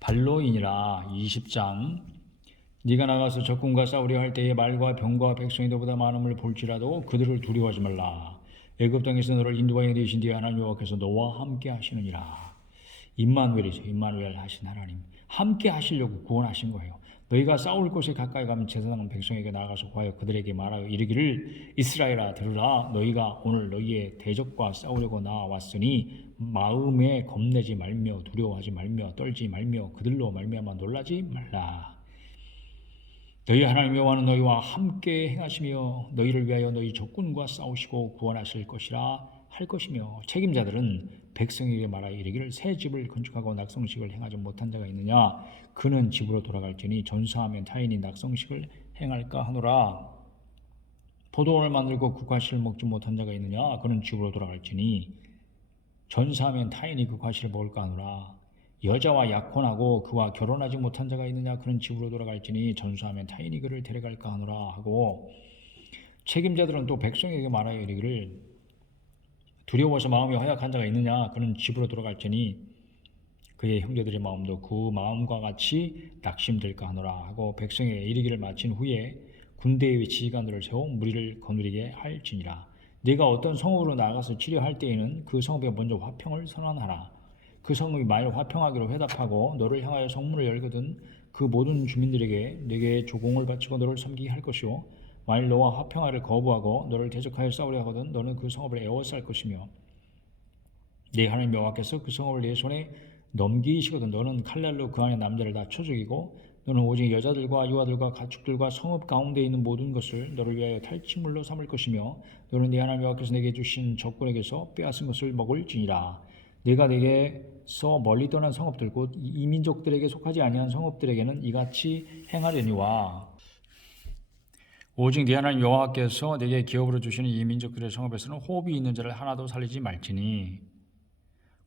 발로이니라. 20장 네가 나가서 적군과 싸우려 할 때에 말과 병과 백성이 너보다 많음을 볼지라도 그들을 두려워하지 말라. 애굽 땅에서 너를 인도하여 내신 뒤에 하나님 여호와께서 너와 함께 하시느니라. 임마누엘이죠. 임마누엘 하신 하나님 함께 하시려고 구원하신 거예요. 너희가 싸울 곳에 가까이 가면 제사장 백성에게 나아가서 구하여 그들에게 말하여 이르기를 이스라엘아 들으라. 너희가 오늘 너희의 대적과 싸우려고 나왔으니 마음에 겁내지 말며 두려워하지 말며 떨지 말며 그들로 말미암아 놀라지 말라. 너희 하나님 여호와는 너희와 함께 행하시며 너희를 위하여 너희 적군과 싸우시고 구원하실 것이라 할 것이며 책임자들은 백성에게 말하여 이르기를 새 집을 건축하고 낙성식을 행하지 못한 자가 있느냐 그는 집으로 돌아갈지니 전사하면 타인이 낙성식을 행할까 하노라. 포도원을 만들고 그 과실을 먹지 못한 자가 있느냐 그는 집으로 돌아갈지니 전사하면 타인이 그 과실을 먹을까 하노라. 여자와 약혼하고 그와 결혼하지 못한 자가 있느냐 그는 집으로 돌아갈지니 전사하면 타인이 그를 데려갈까 하노라 하고 책임자들은 또 백성에게 말하여 이르기를 두려워서 마음이 허약한 자가 있느냐 그는 집으로 돌아갈지니 그의 형제들의 마음도 그 마음과 같이 낙심될까 하노라 하고 백성에게 이르기를 마친 후에 군대의 지휘관들을 세워 무리를 거느리게 할지니라. 네가 어떤 성읍으로 나가서 치료할 때에는 그 성읍에 먼저 화평을 선언하라. 그 성읍이 만일 화평하기로 회답하고 너를 향하여 성문을 열거든 그 모든 주민들에게 네게 조공을 바치고 너를 섬기게 할 것이요 만일 너와 화평하를 거부하고 너를 대적하여 싸우려 하거든 너는 그 성읍을 에워쌀 것이며 네 하나님 여호와께서 그 성읍을 네 손에 넘기시거든 너는 칼날로 그 안에 남자를 다 쳐 죽이고 너는 오직 여자들과 유아들과 가축들과 성읍 가운데 있는 모든 것을 너를 위하여 탈취물로 삼을 것이며 너는 네 하나님 여호와께서 내게 주신 적군에게서 빼앗은 것을 먹을지니라. 내가 내게서 멀리 떠난 성읍들 곧 이민족들에게 속하지 아니한 성읍들에게는 이같이 행하려니와 오직 네 하나님 여호와께서 내게 기업으로 주시는 이 민족들의 성읍에서는 호흡이 있는 자를 하나도 살리지 말지니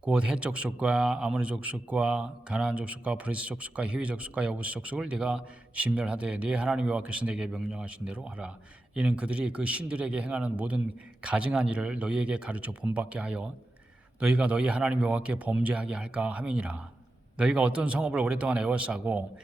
곧 헷 족속과 아모리 족속과 가나안 족속과 브리스 족속과 히위 족속과 여부스 족속을 네가 진멸하되 네 하나님 여호와께서 내게 명령하신 대로 하라. 이는 그들이 그 신들에게 행하는 모든 가증한 일을 너희에게 가르쳐 본받게 하여 너희가 너희 하나님 여호와께 범죄하게 할까 함이니라. 너희가 어떤 성읍을 오랫동안 에워싸고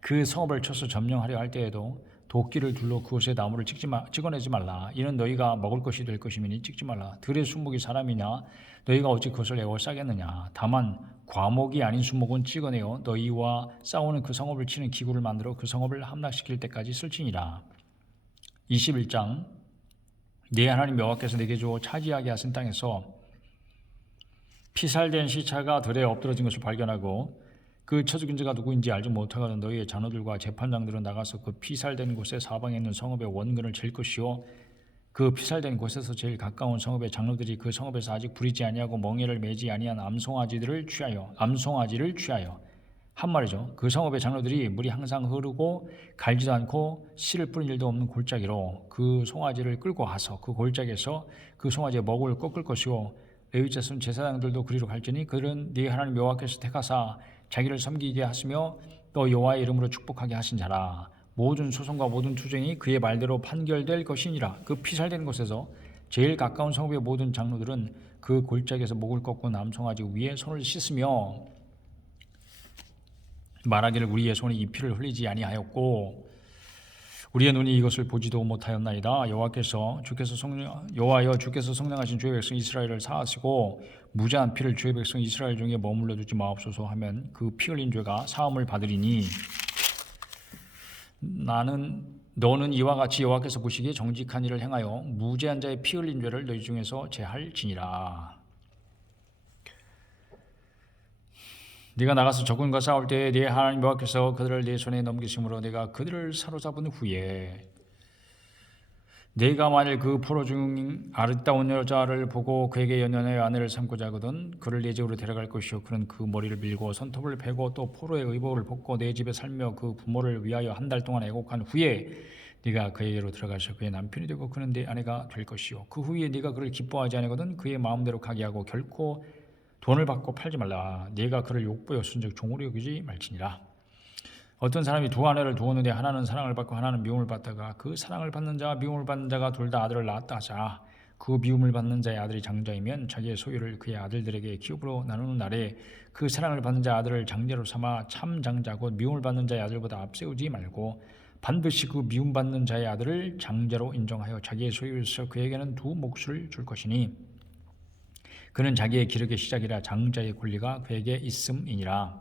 그 성읍을 쳐서 점령하려 할 때에도 도끼를 둘러 그곳에 나무를 찍어내지 말라. 이는 너희가 먹을 것이 될 것이니 찍지 말라. 들의 수목이 사람이냐 너희가 어찌 그것을 에워싸겠느냐. 다만 과목이 아닌 수목은 찍어내어 너희와 싸우는 그 성읍을 치는 기구를 만들어 그 성읍을 함락시킬 때까지 쓸지니라. 21장 네 하나님 여호와께서 내게 주어 차지하게 하신 땅에서 피살된 시체가 들에 엎드러진 것을 발견하고 그 쳐죽인 자가 누구인지 알지 못하거든 너희의 자녀들과 재판장들은 나가서 그 피살된 곳에 사방에 있는 성읍의 원근을 칠 것이요 그 피살된 곳에서 제일 가까운 성읍의 장로들이 그 성읍에서 아직 부리지 아니하고 멍에를 매지 아니한 암송아지를 취하여 한 말이죠. 그 성읍의 장로들이 물이 항상 흐르고 갈지도 않고 씨를 뿌린 일도 없는 골짜기로 그 송아지를 끌고 가서 그 골짜기에서 그 송아지의 먹을 꺾을 것이요 레위 자손 제사장들도 그리로 갈지니 그들은 네 하나님 여호와께서 택하사 자기를 섬기게 하시며 또 여호와의 이름으로 축복하게 하신 자라. 모든 소송과 모든 투쟁이 그의 말대로 판결될 것이니라. 그 피살된 곳에서 제일 가까운 성읍의 모든 장로들은 그 골짜기에서 목을 꺾고 남송아지 위에 손을 씻으며 말하기를 우리의 손이 이 피를 흘리지 아니하였고 우리의 눈이 이것을 보지도 못하였나이다. 여호와여 주께서 성령하신 주의 백성 이스라엘을 사하시고 무죄한 피를 주의 백성 이스라엘 중에 머물러 두지 마옵소서 하면 그 피 흘린 죄가 사함을 받으리니 너는 이와 같이 여호와께서 보시기에 정직한 일을 행하여 무죄한 자의 피 흘린 죄를 너희 중에서 제할지니라. 네가 나가서 적군과 싸울 때에 네 하나님 여호와께서 그들을 네 손에 넘기심으로 네가 그들을 사로잡은 후에 네가 만일 그 포로 중 아름다운 여자를 보고 그에게 연연하여 아내를 삼고자 하거든 그를 네 집으로 데려갈 것이요 그는 그 머리를 밀고 손톱을 베고 또 포로의 의복을 벗고 네 집에 살며 그 부모를 위하여 한 달 동안 애곡한 후에 네가 그에게로 들어가서 그의 남편이 되고 그는 네 아내가 될 것이요 그 후에 네가 그를 기뻐하지 아니거든 그의 마음대로 가게 하고 결코 돈을 받고 팔지 말라. 네가 그를 욕보였은즉 종으로 여기지 말지니라. 어떤 사람이 두 아내를 두었는데 하나는 사랑을 받고 하나는 미움을 받다가 그 사랑을 받는 자와 미움을 받는 자가 둘 다 아들을 낳았다 하자. 그 미움을 받는 자의 아들이 장자이면 자기의 소유를 그의 아들들에게 기업으로 나누는 날에 그 사랑을 받는 자의 아들을 장자로 삼아 참 장자 곧 미움을 받는 자의 아들보다 앞세우지 말고 반드시 그 미움받는 자의 아들을 장자로 인정하여 자기의 소유에서 그에게는 두 몫을 줄 것이니 그는 자기의 기력의 시작이라 장자의 권리가 그에게 있음이니라.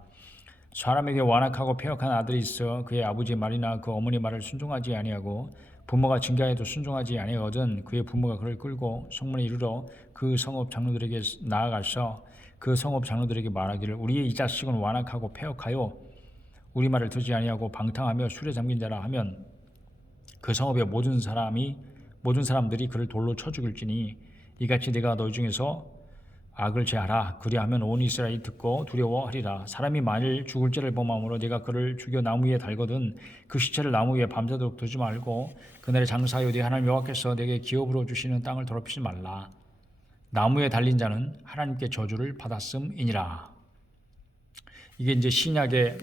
사람에게 완악하고 패역한 아들이 있어 그의 아버지의 말이나 그 어머니 말을 순종하지 아니하고 부모가 징계하여도 순종하지 아니하거든 그의 부모가 그를 끌고 성문에 이르러 그 성읍 장로들에게 나아가서 그 성읍 장로들에게 말하기를 우리의 이 자식은 완악하고 패역하여 우리 말을 듣지 아니하고 방탕하며 술에 잠긴 자라 하면 그 성읍의 모든 사람들이 그를 돌로 쳐 죽일지니 이같이 내가 너희 중에서 악을 제하라. 그리하면 온 이스라엘이 듣고 두려워하리라. 사람이 만일 죽을 죄를 범함으로 네가 그를 죽여 나무 위에 달거든 그 시체를 나무 위에 밤새도록 두지 말고 그날에 장사하여 네 하나님 여호와께서 내게 기업으로 주시는 땅을 더럽히지 말라. 나무에 달린 자는 하나님께 저주를 받았음이니라. 이게 이제 신약에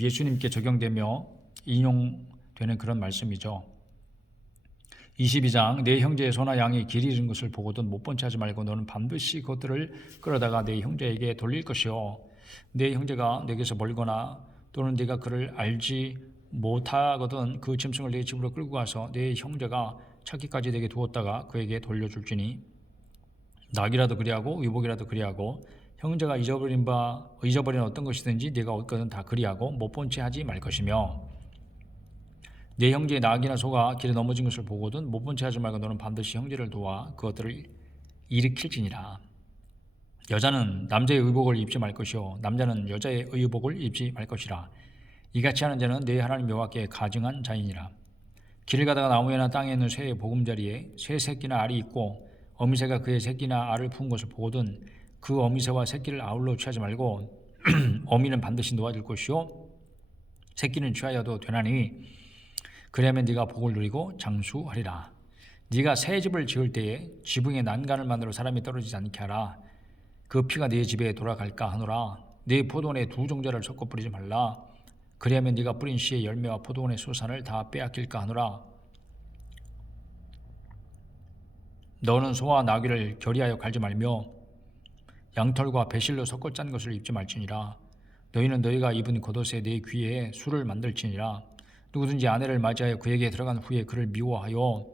예수님께 적용되며 인용되는 그런 말씀이죠. 22장 내 형제의 소나 양이 길 잃은 것을 보고든 못 본 채 하지 말고 너는 반드시 그것들을 끌어다가 내 형제에게 돌릴 것이요 내 형제가 내게서 멀거나 또는 네가 그를 알지 못하거든 그 짐승을 내 집으로 끌고 가서 내 형제가 찾기까지 내게 두었다가 그에게 돌려줄지니 낙이라도 그리하고 의복이라도 그리하고 형제가 잊어버린 어떤 것이든지 네가 얻거든 다 그리하고 못 본 채 하지 말 것이며 내 형제의 낙이나 소가 길에 넘어진 것을 보거든 못 본 채 하지 말고 너는 반드시 형제를 도와 그것들을 일으킬지니라. 여자는 남자의 의복을 입지 말 것이요 남자는 여자의 의복을 입지 말 것이라. 이같이 하는 자는 내 하나님 여호와께 가증한 자이니라. 길을 가다가 나무에나 땅에 있는 새의 보금자리에 새 새끼나 알이 있고 어미새가 그의 새끼나 알을 품은 것을 보거든 그 어미새와 새끼를 아울러 취하지 말고 어미는 반드시 놓아줄 것이요 새끼는 취하여도 되나니 그리하면 네가 복을 누리고 장수하리라. 네가 새 집을 지을 때에 지붕에 난간을 만들어 사람이 떨어지지 않게 하라. 그 피가 네 집에 돌아갈까 하노라. 네 포도원에 두 종자를 섞어 뿌리지 말라. 그리하면 네가 뿌린 씨의 열매와 포도원의 수산을 다 빼앗길까 하노라. 너는 소와 나귀를 결의하여 갈지 말며 양털과 배실로 섞어 짠 것을 입지 말지니라. 너희는 너희가 입은 겉옷에 네 귀에 술을 만들지니라. 누구든지 아내를 맞이하여 그에게 들어간 후에 그를 미워하여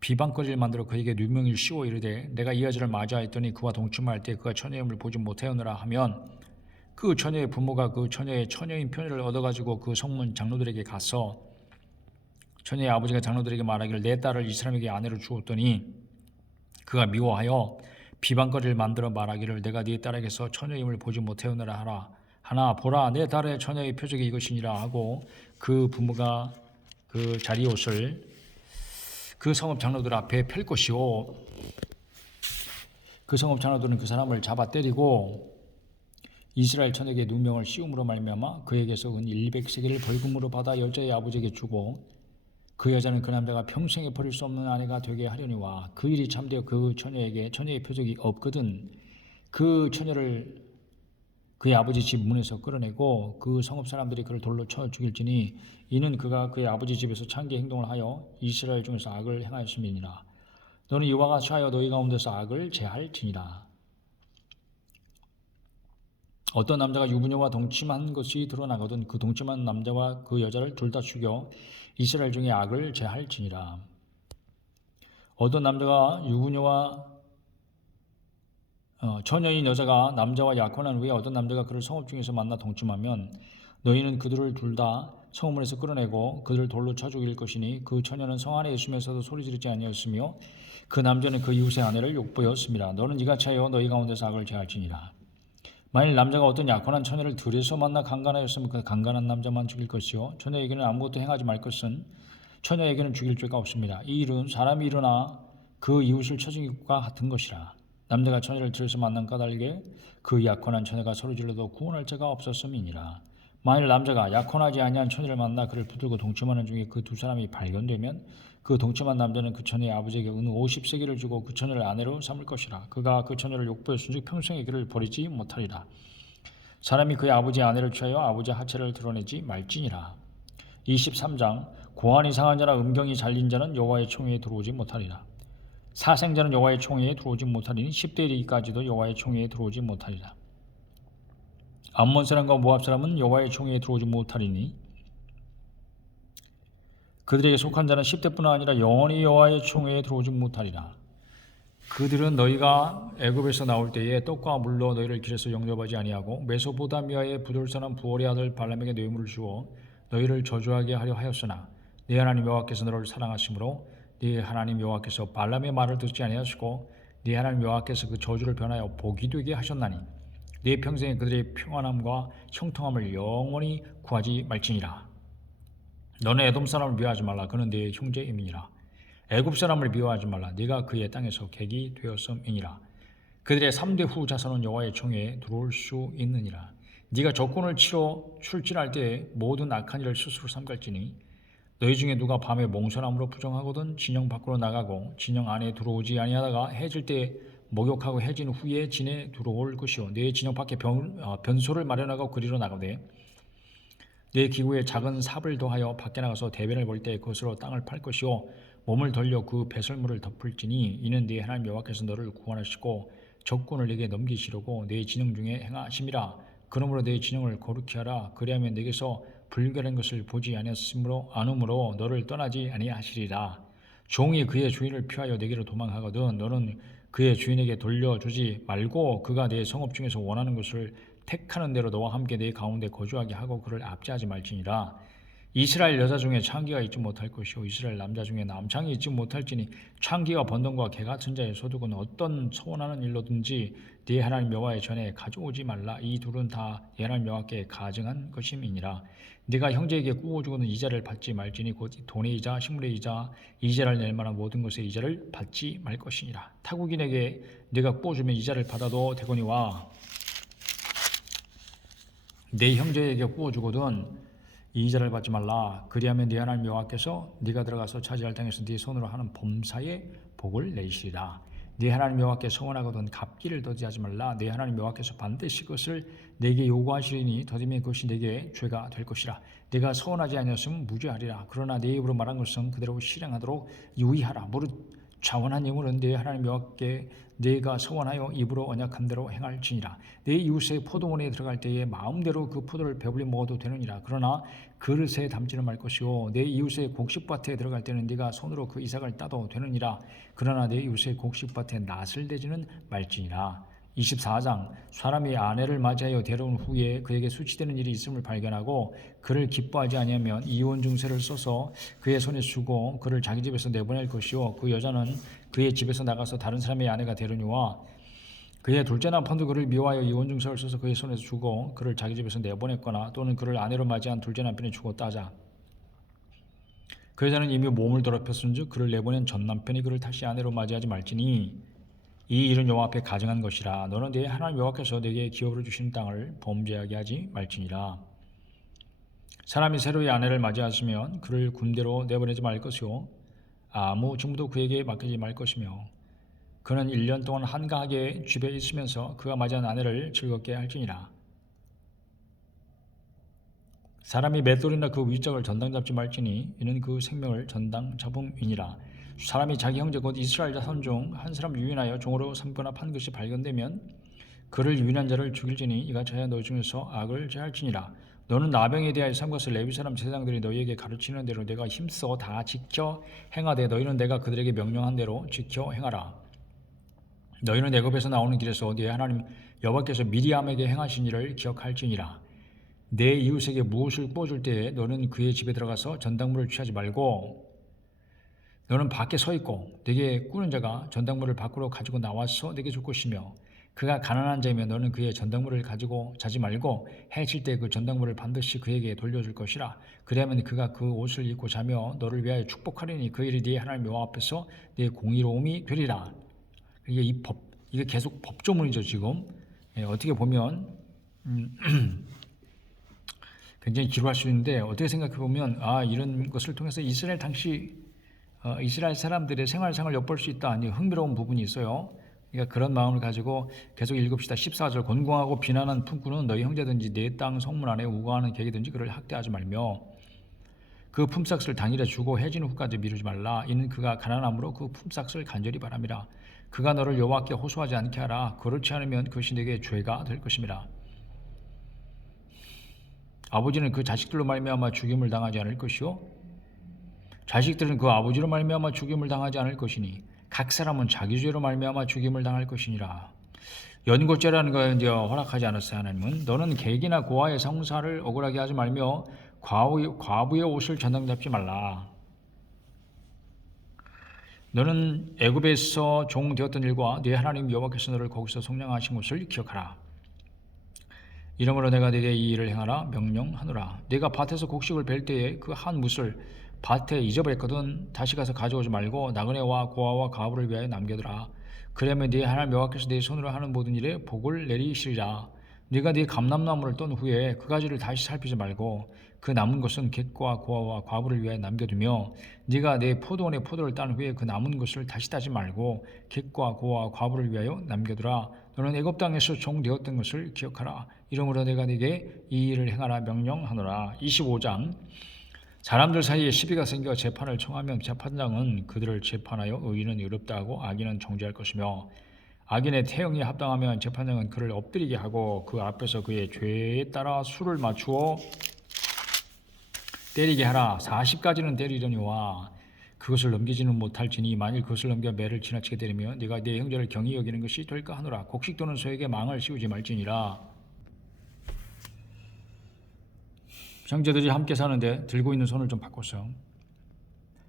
비방거리를 만들어 그에게 누명을 씌워 이르되 내가 이 여자를 맞이하였더니 그와 동침할 때 그가 처녀임을 보지 못하였느라 하면 그 처녀의 부모가 그 처녀의 처녀인 편의를 얻어가지고 그 성문 장로들에게 가서 처녀의 아버지가 장로들에게 말하기를 내 딸을 이 사람에게 아내로 주었더니 그가 미워하여 비방거리를 만들어 말하기를 내가 네 딸에게서 처녀임을 보지 못하였느라 하라. 하나 보라 내 딸의 처녀의 표적이 이것이니라 하고 그 부모가 그 자리옷을 그 성읍 장로들 앞에 펼 것이요 그 성읍 장로들은 그 사람을 잡아 때리고 이스라엘 처녀에게 누명을 씌움으로 말미암아 그에게서 은 100세겔을 벌금으로 받아 여자의 아버지에게 주고 그 여자는 그 남자가 평생에 버릴 수 없는 아내가 되게 하려니와 그 일이 참되어 그 처녀에게 처녀의 표적이 없거든 그 처녀를 그의 아버지 집 문에서 끌어내고 그 성읍 사람들이 그를 돌로 쳐 죽일지니 이는 그가 그의 아버지 집에서 창기의 행동을 하여 이스라엘 중에서 악을 행하였음이니라. 너는 이와 같이 하여 너희 가운데서 악을 제할지니라. 어떤 남자가 유부녀와 동침한 것이 드러나거든 그 동침한 남자와 그 여자를 둘 다 죽여 이스라엘 중에 악을 제할지니라. 어떤 남자가 유부녀와 처녀인 여자가 남자와 약혼한 후에 어떤 남자가 그를 성읍 중에서 만나 동침하면 너희는 그들을 둘 다 성문에서 끌어내고 그들을 돌로 쳐 죽일 것이니 그 처녀는 성 안에 있으면서도 소리 지르지 아니하였으며 그 남자는 그 이웃의 아내를 욕보였습니다. 너는 이같이 하여 너희 가운데서 악을 제할지니라. 만일 남자가 어떤 약혼한 처녀를 들여서 만나 강간하였으면 그 강간한 남자만 죽일 것이요 처녀에게는 아무것도 행하지 말 것은 처녀에게는 죽일 죄가 없습니다. 이 일은 사람이 일어나 그 이웃을 쳐 죽인 것과 같은 것이라. 남자가 처녀를 들여서 만난 까닭에 그 약혼한 처녀가 소리 질러도 구원할 자가 없었음이니라. 만일 남자가 약혼하지 아니한 처녀를 만나 그를 붙들고 동침하는 중에 그 두 사람이 발견되면 그 동침한 남자는 그 처녀의 아버지에게 은 50세겔을 주고 그 처녀를 아내로 삼을 것이라. 그가 그 처녀를 욕보였은즉 평생에 그를 버리지 못하리라. 사람이 그의 아버지의 아내를 취하여 아버지의 하체를 드러내지 말지니라. 23장 고안이 상한 자나 음경이 잘린 자는 여호와의 총회에 들어오지 못하리라. 사생자는 여호와의 총회에 들어오지 못하리니 10대 이르기까지도 여호와의 총회에 들어오지 못하리라. 암몬 사람과 모압 사람은 여호와의 총회에 들어오지 못하리니 그들에게 속한 자는 10대뿐 아니라 영원히 여호와의 총회에 들어오지 못하리라. 그들은 너희가 애굽에서 나올 때에 떡과 물로 너희를 길에서 영접하지 아니하고 메소포타미아의 부돌사람 부올의 아들 발람에게 뇌물을 주어 너희를 저주하게 하려 하였으나 네 하나님 여호와께서 너를 사랑하심으로 네 하나님 여호와께서 발람의 말을 듣지 아니하시고 네 하나님 여호와께서 그 저주를 변하여 복이 되게 하셨나니 네 평생에 그들의 평안함과 형통함을 영원히 구하지 말지니라. 너는 에돔 사람을 미워하지 말라. 그는 네 형제임이니라. 애굽 사람을 미워하지 말라. 네가 그의 땅에서 객이 되었음이니라. 그들의 3대 후 자손은 여호와의 총회에 들어올 수 있느니라. 네가 적군을 치러 출진할 때에 모든 악한 일을 스스로 삼갈지니 너희 중에 누가 밤에 몽설함으로 부정하거든 진영 밖으로 나가고 진영 안에 들어오지 아니하다가 해질 때 목욕하고 해진 후에 진에 들어올 것이요 네 진영 밖에 변소를 마련하고 그리로 나가되 내 기구에 작은 삽을 더하여 밖에 나가서 대변을 볼 때 그것으로 땅을 팔 것이요 몸을 돌려 그 배설물을 덮을지니 이는 네 하나님 여호와께서 너를 구원하시고 적군을 네게 넘기시려고 네 진영 중에 행하심이라. 그러므로 네 진영을 거룩히 하라. 그리하면 네게서 불결한 것을 보지 않음으로 너를 떠나지 아니하시리라. 종이 그의 주인을 피하여 네게로 도망하거든 너는 그의 주인에게 돌려주지 말고 그가 네 성읍 중에서 원하는 것을 택하는 대로 너와 함께 네 가운데 거주하게 하고 그를 압제하지 말지니라. 이스라엘 여자 중에 창기가 있지 못할 것이요 이스라엘 남자 중에 남창이 있지 못할지니 창기와 번동과 개 같은 자의 소득은 어떤 소원하는 일로든지 네 하나님 여호와의 전에 가져오지 말라. 이 둘은 다 네 하나님 여호와께 가증한 것임이니라. 네가 형제에게 꾸어주고는 이자를 받지 말지니 곧 돈의 이자 식물의 이자 이자를 낼 만한 모든 것의 이자를 받지 말 것이니라. 타국인에게 네가 꾸어주면 이자를 받아도 되거니와 네 형제에게 꾸어주거든 이자를 받지 말라. 그리하면 네 하나님 여호와께서 네가 들어가서 차지할 땅에서 네 손으로 하는 범사에 복을 내시리라. 네 하나님 여호와께 서원하거든 갚기를 더디하지 말라. 네 하나님 여호와께서 반드시 그것을 내게 요구하시리니 더디면 그것이 내게 죄가 될 것이라. 네가 서원하지 아니었으면 무죄하리라. 그러나 네 입으로 말한 것은 그대로 실행하도록 유의하라. 무릇 자원한 예물은 네 하나님 여호와께 네가 서원하여 입으로 언약한 대로 행할지니라. 네 이웃의 포도원에 들어갈 때에 마음대로 그 포도를 배불리 먹어도 되느니라. 그러나 그릇에 담지는 말 것이요 네 이웃의 곡식밭에 들어갈 때는 네가 손으로 그 이삭을 따도 되느니라. 그러나 네 이웃의 곡식밭에 낫을 대지는 말지니라. 24장 사람이 아내를 맞이하여 데려온 후에 그에게 수치되는 일이 있음을 발견하고 그를 기뻐하지 아니하면 이혼 증서를 써서 그의 손에 주고 그를 자기 집에서 내보낼 것이요 그 여자는 그의 집에서 나가서 다른 사람의 아내가 되려니와 그의 둘째 남편도 그를 미워하여 이혼 증서를 써서 그의 손에 주고 그를 자기 집에서 내보냈거나 또는 그를 아내로 맞이한 둘째 남편이 죽었다 하자. 그 여자는 이미 몸을 더럽혔은즉 그를 내보낸 전 남편이 그를 다시 아내로 맞이하지 말지니 이 일은 여호와 앞에 가증한 것이라. 너는 네 하나님 여호와께서 네게 기업으로 주신 땅을 범죄하게 하지 말지니라. 사람이 새로이 아내를 맞이하시면 그를 군대로 내보내지 말 것이요 아무 직무도 그에게 맡기지 말 것이며 그는 1년 동안 한가하게 집에 있으면서 그가 맞이한 아내를 즐겁게 할지니라. 사람이 맷돌이나 그 위짝을 전당 잡지 말지니 이는 그 생명을 전당 잡음이니라. 사람이 자기 형제 곧 이스라엘 자손 중 한 사람 유인하여 종으로 삼거나 판 것이 발견되면 그를 유인한 자를 죽일지니 이가 자야 너 중에서 악을 제할지니라. 너는 나병에 대하여 삼것을 레위 사람 제사장들이 너희에게 가르치는 대로 내가 힘써 다 지켜 행하되 너희는 내가 그들에게 명령한 대로 지켜 행하라. 너희는 애굽에서 나오는 길에서 네 하나님 여호와께서 미리암에게 행하신 일을 기억할지니라. 내 이웃에게 무엇을 구워줄 때에 너는 그의 집에 들어가서 전당물을 취하지 말고 너는 밖에 서 있고 네게 꾸는 자가 전당물을 밖으로 가지고 나와서 네게 줄 것이며 그가 가난한 자이면 너는 그의 전당물을 가지고 자지 말고 해칠 때 그 전당물을 반드시 그에게 돌려줄 것이라. 그리하면 그가 그 옷을 입고 자며 너를 위하여 축복하리니 그 일이 네 하나님 여호와 앞에서 네 공의로움이 되리라. 이게 계속 법조문이죠 지금. 어떻게 보면 굉장히 지루할 수 있는데 어떻게 생각해 보면 이런 것을 통해서 이스라엘 사람들의 생활상을 엿볼 수 있다. 흥미로운 부분이 있어요. 그러니까 그런 마음을 가지고 계속 읽읍시다. 14절 곤궁하고 비난한 품꾼은 너희 형제든지 내 땅 성문 안에 우거하는 객이든지 그를 학대하지 말며 그 품삯을 당일에 주고 해진 후까지 미루지 말라. 이는 그가 가난함으로 그 품삯을 간절히 바람이라. 그가 너를 여호와께 호소하지 않게 하라. 그렇지 않으면 그것이 네게 죄가 될 것임이라. 아버지는 그 자식들로 말미암아 죽임을 당하지 않을 것이요 자식들은 그 아버지로 말미암아 죽임을 당하지 않을 것이니 각 사람은 자기 죄로 말미암아 죽임을 당할 것이니라. 연고죄라는 것에 허락하지 않았어요. 하나님은 너는 객이나 고아의 성사를 억울하게 하지 말며 과부의 옷을 전당 잡지 말라. 너는 애굽에서 종 되었던 일과 네 하나님 여호와께서 너를 거기서 속량하신 것을 기억하라. 이러므로 내가 네게 이 일을 행하라 명령하노라. 네가 밭에서 곡식을 벨 때에 그 한 뭇을 밭에 잊어버렸거든 다시 가서 가져오지 말고 나그네와 고아와 과부를 위하여 남겨두라. 그러면 네 하나님 여호와께서 네 손으로 하는 모든 일에 복을 내리시리라. 네가 네 감람나무를 떤 후에 그 가지를 다시 살피지 말고 그 남은 것은 객과 고아와 과부를 위하여 남겨두며 네가 네 포도원의 포도를 딴 후에 그 남은 것을 다시 따지 말고 객과 고아와 과부를 위하여 남겨두라. 너는 애굽 땅에서 종 되었던 것을 기억하라. 이러므로 내가 네게 이 일을 행하라 명령하노라. 25장 사람들 사이에 시비가 생겨 재판을 청하면 재판장은 그들을 재판하여 의인은 의롭다 하고 악인은 정죄할 것이며 악인의 태형이 합당하면 재판장은 그를 엎드리게 하고 그 앞에서 그의 죄에 따라 수를 맞추어 때리게 하라. 40가지는 때리려니와 그것을 넘기지는 못할지니 만일 그것을 넘겨 매를 지나치게 때리면 네가 네 형제를 경히 여기는 것이 될까 하노라. 곡식 또는 소에게 망을 씌우지 말지니라. 형제들이 함께 사는데 들고 있는 손을 좀 바꿨어요.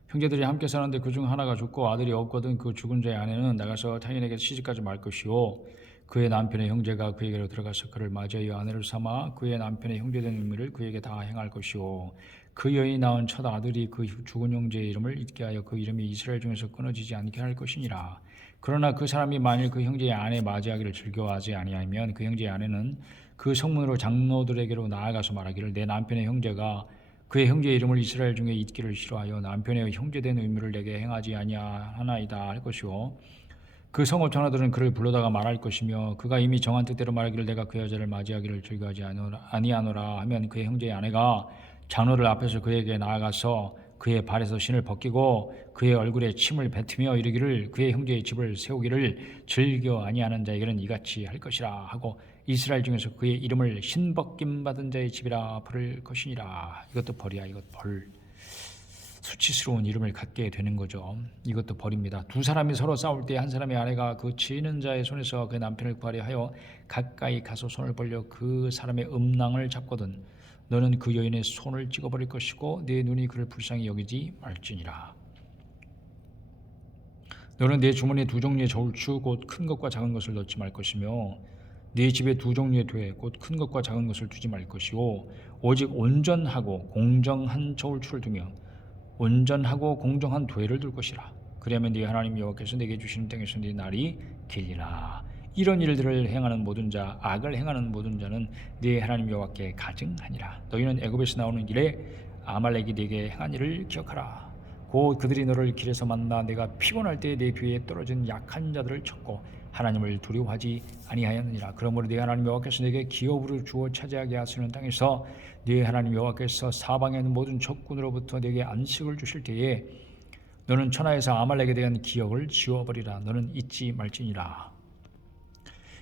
형제들이 함께 사는데 그중 하나가 죽고 아들이 없거든 그 죽은 자의 아내는 나가서 타인에게 시집가지 말 것이요 그의 남편의 형제가 그에게로 들어가서 그를 맞이하여 아내를 삼아 그의 남편의 형제된 의무를 그에게 다 행할 것이요 그 여인이 낳은 첫 아들이 그 죽은 형제의 이름을 잊게 하여 그 이름이 이스라엘 중에서 끊어지지 않게 할 것이니라. 그러나 그 사람이 만일 그 형제의 아내 맞이하기를 즐거워하지 아니하면 그 형제의 아내는 그 성문으로 장로들에게로 나아가서 말하기를 내 남편의 형제가 그의 형제의 이름을 이스라엘 중에 잊기를 싫어하여 남편의 형제된 의무를 내게 행하지 아니하나이다 할 것이요 그 성읍 장로들은 그를 불러다가 말할 것이며 그가 이미 정한 뜻대로 말하기를 내가 그 여자를 맞이하기를 즐거워하지 아니하노라 하면 그의 형제의 아내가 장로들 앞에서 그에게 나아가서 그의 발에서 신을 벗기고 그의 얼굴에 침을 뱉으며 이르기를 그의 형제의 집을 세우기를 즐겨 아니하는 자에게는 이같이 할 것이라 하고 이스라엘 중에서 그의 이름을 신벗김 받은 자의 집이라 부를 것이니라. 이것도 벌이야. 이것 벌. 수치스러운 이름을 갖게 되는 거죠. 이것도 벌입니다. 두 사람이 서로 싸울 때 한 사람의 아내가 그 치는 자의 손에서 그 남편을 구하려 하여 가까이 가서 손을 벌려 그 사람의 음낭을 잡거든 너는 그 여인의 손을 찍어버릴 것이고 네 눈이 그를 불쌍히 여기지 말지니라. 너는 네 주머니에 두 종류의 저울추 곧 큰 것과 작은 것을 넣지 말 것이며 네 집에 두 종류의 돼 곧 큰 것과 작은 것을 두지 말 것이요 오직 온전하고 공정한 저울추를 두며 온전하고 공정한 되를 둘 것이라. 그리하면 네 하나님 여호와께서 네게 주시는 땅에서 네 날이 길리라. 이런 일들을 행하는 모든 자, 악을 행하는 모든 자는 네 하나님 여호와께 가증하니라. 너희는 애굽에서 나오는 길에 아말렉이 네게 행한 일을 기억하라. 곧 그들이 너를 길에서 만나 내가 피곤할 때 내 뒤에 떨어진 약한 자들을 쳤고 하나님을 두려워하지 아니하였느니라. 그러므로 네 하나님 여호와께서 네게 기업으로 주어 차지하게 하시는 땅에서 네 하나님 여호와께서 사방에 있는 모든 적군으로부터 네게 안식을 주실 때에 너는 천하에서 아말렉에 대한 기억을 지워버리라. 너는 잊지 말지니라.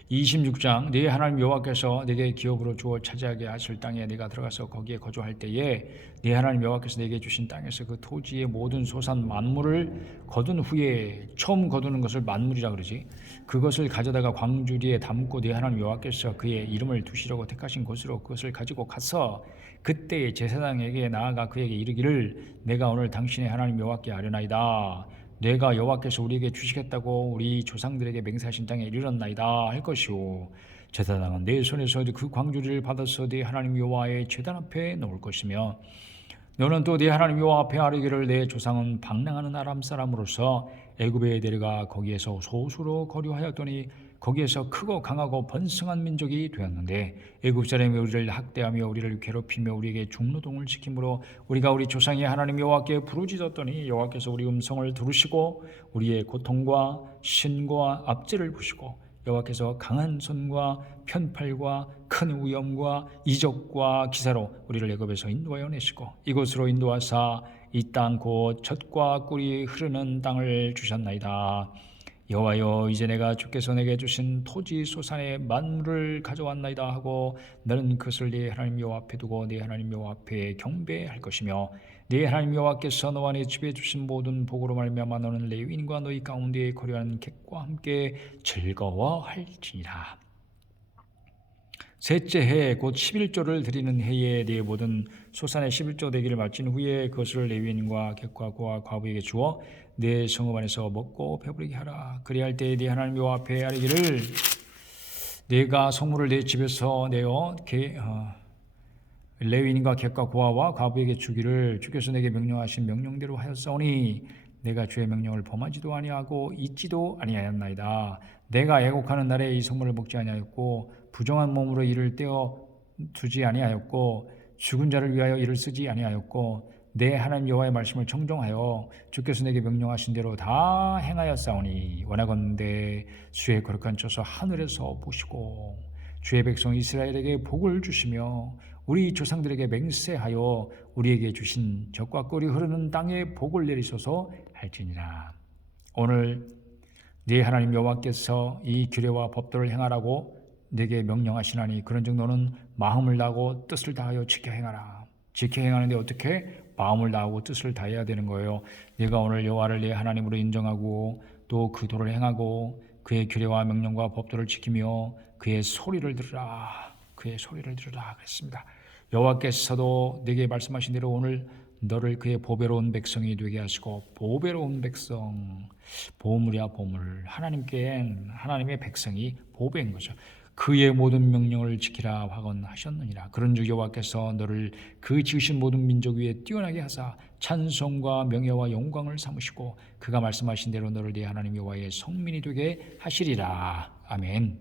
26장 네 하나님 여호와께서 네게 기업으로 주어 차지하게 하실 땅에 네가 들어가서 거기에 거주할 때에 네 하나님 여호와께서 네게 주신 땅에서 그 토지의 모든 소산 만물을 거둔 후에 처음 거두는 것을 만물이라 그러지. 그것을 가져다가 광주리에 담고 네 하나님 여호와께서 그의 이름을 두시려고 택하신 곳으로 그것을 가지고 가서 그때에 제사장에게 나아가 그에게 이르기를 내가 오늘 당신의 하나님 여호와께 아뢰나이다. 내가 여호와께서 우리에게 주시겠다고 우리 조상들에게 맹세하신 땅에 이르렀나이다 할 것이오. 제사장은 내 손에서 그 광주리를 받아서 네 하나님 여호와의 제단 앞에 놓을 것이며 너는 또 네 하나님 여호와 앞에 아뢰기를 내 조상은 방랑하는 아람 사람으로서 애굽에 내려가 거기에서 소수로 거류하였더니 거기에서 크고 강하고 번성한 민족이 되었는데 애굽 사람이 우리를 학대하며 우리를 괴롭히며 우리에게 중노동을 시키므로 우리가 우리 조상의 하나님 여호와께 부르짖었더니 여호와께서 우리 음성을 들으시고 우리의 고통과 신고와 압제를 보시고 여호와께서 강한 손과 편팔과 큰 위엄과 이적과 기사로 우리를 애굽에서 인도하여 내시고 이곳으로 인도하사 이 땅 곧 젖과 꿀이 흐르는 땅을 주셨나이다. 여호와여 이제 내가 주께서 내게 주신 토지 소산의 만물을 가져왔나이다 하고 너는 그것을 네 하나님 여호와 앞에 두고 네 하나님 여호와 앞에 경배할 것이며 네 하나님 여호와께서 너와 네 집에 주신 모든 복으로 말미암아 너는 레위인과 너희 가운데에 거류하는 객과 함께 즐거워할지니라. 셋째 해 곧 11조를 드리는 해에 네 모든 소산의 11조 되기를 마친 후에 그것을 레위인과 객과 고아 과부에게 주어 내 성읍 안에서 먹고 배부르게 하라. 그리할 때에 네 하나님 여호와 앞에 아뢰기를 내가 성물을 내 집에서 내어 레위인과 객과 고아와 과부에게 주기를 주께서 내게 명령하신 명령대로 하였사오니 내가 주의 명령을 범하지도 아니하고 잊지도 아니하였나이다. 내가 애곡하는 날에 이 성물을 먹지 아니하였고 부정한 몸으로 이를 떼어 두지 아니하였고 죽은 자를 위하여 이를 쓰지 아니하였고 내 하나님 여호와의 말씀을 청종하여 주께서 내게 명령하신 대로 다 행하였사오니 원하건대 주의 거룩한 처소 하늘에서 보시고 주의 백성 이스라엘에게 복을 주시며 우리 조상들에게 맹세하여 우리에게 주신 젖과 꿀이 흐르는 땅에 복을 내리소서 할지니라. 오늘 네 하나님 여호와께서 이 규례와 법도를 행하라고 내게 명령하시나니 그런즉 너는 마음을 다하고 뜻을 다하여 지켜 행하라. 지켜 행하는데 어떻게? 마음을 다하고 뜻을 다해야 되는 거예요. 내가 오늘 여호와를 내 하나님으로 인정하고 또 그 도를 행하고 그의 규례와 명령과 법도를 지키며 그의 소리를 들으라. 그의 소리를 들으라 그랬습니다. 여호와께서도 내게 말씀하신 대로 오늘 너를 그의 보배로운 백성이 되게 하시고 보배로운 백성, 보물이야 보물. 하나님의 백성이 보배인 거죠. 그의 모든 명령을 지키라 확언하셨느니라. 그런즉 여호와께서 너를 그 지으신 모든 민족 위에 뛰어나게 하사 찬송과 명예와 영광을 삼으시고 그가 말씀하신 대로 너를 네 하나님 여호와의 성민이 되게 하시리라. 아멘.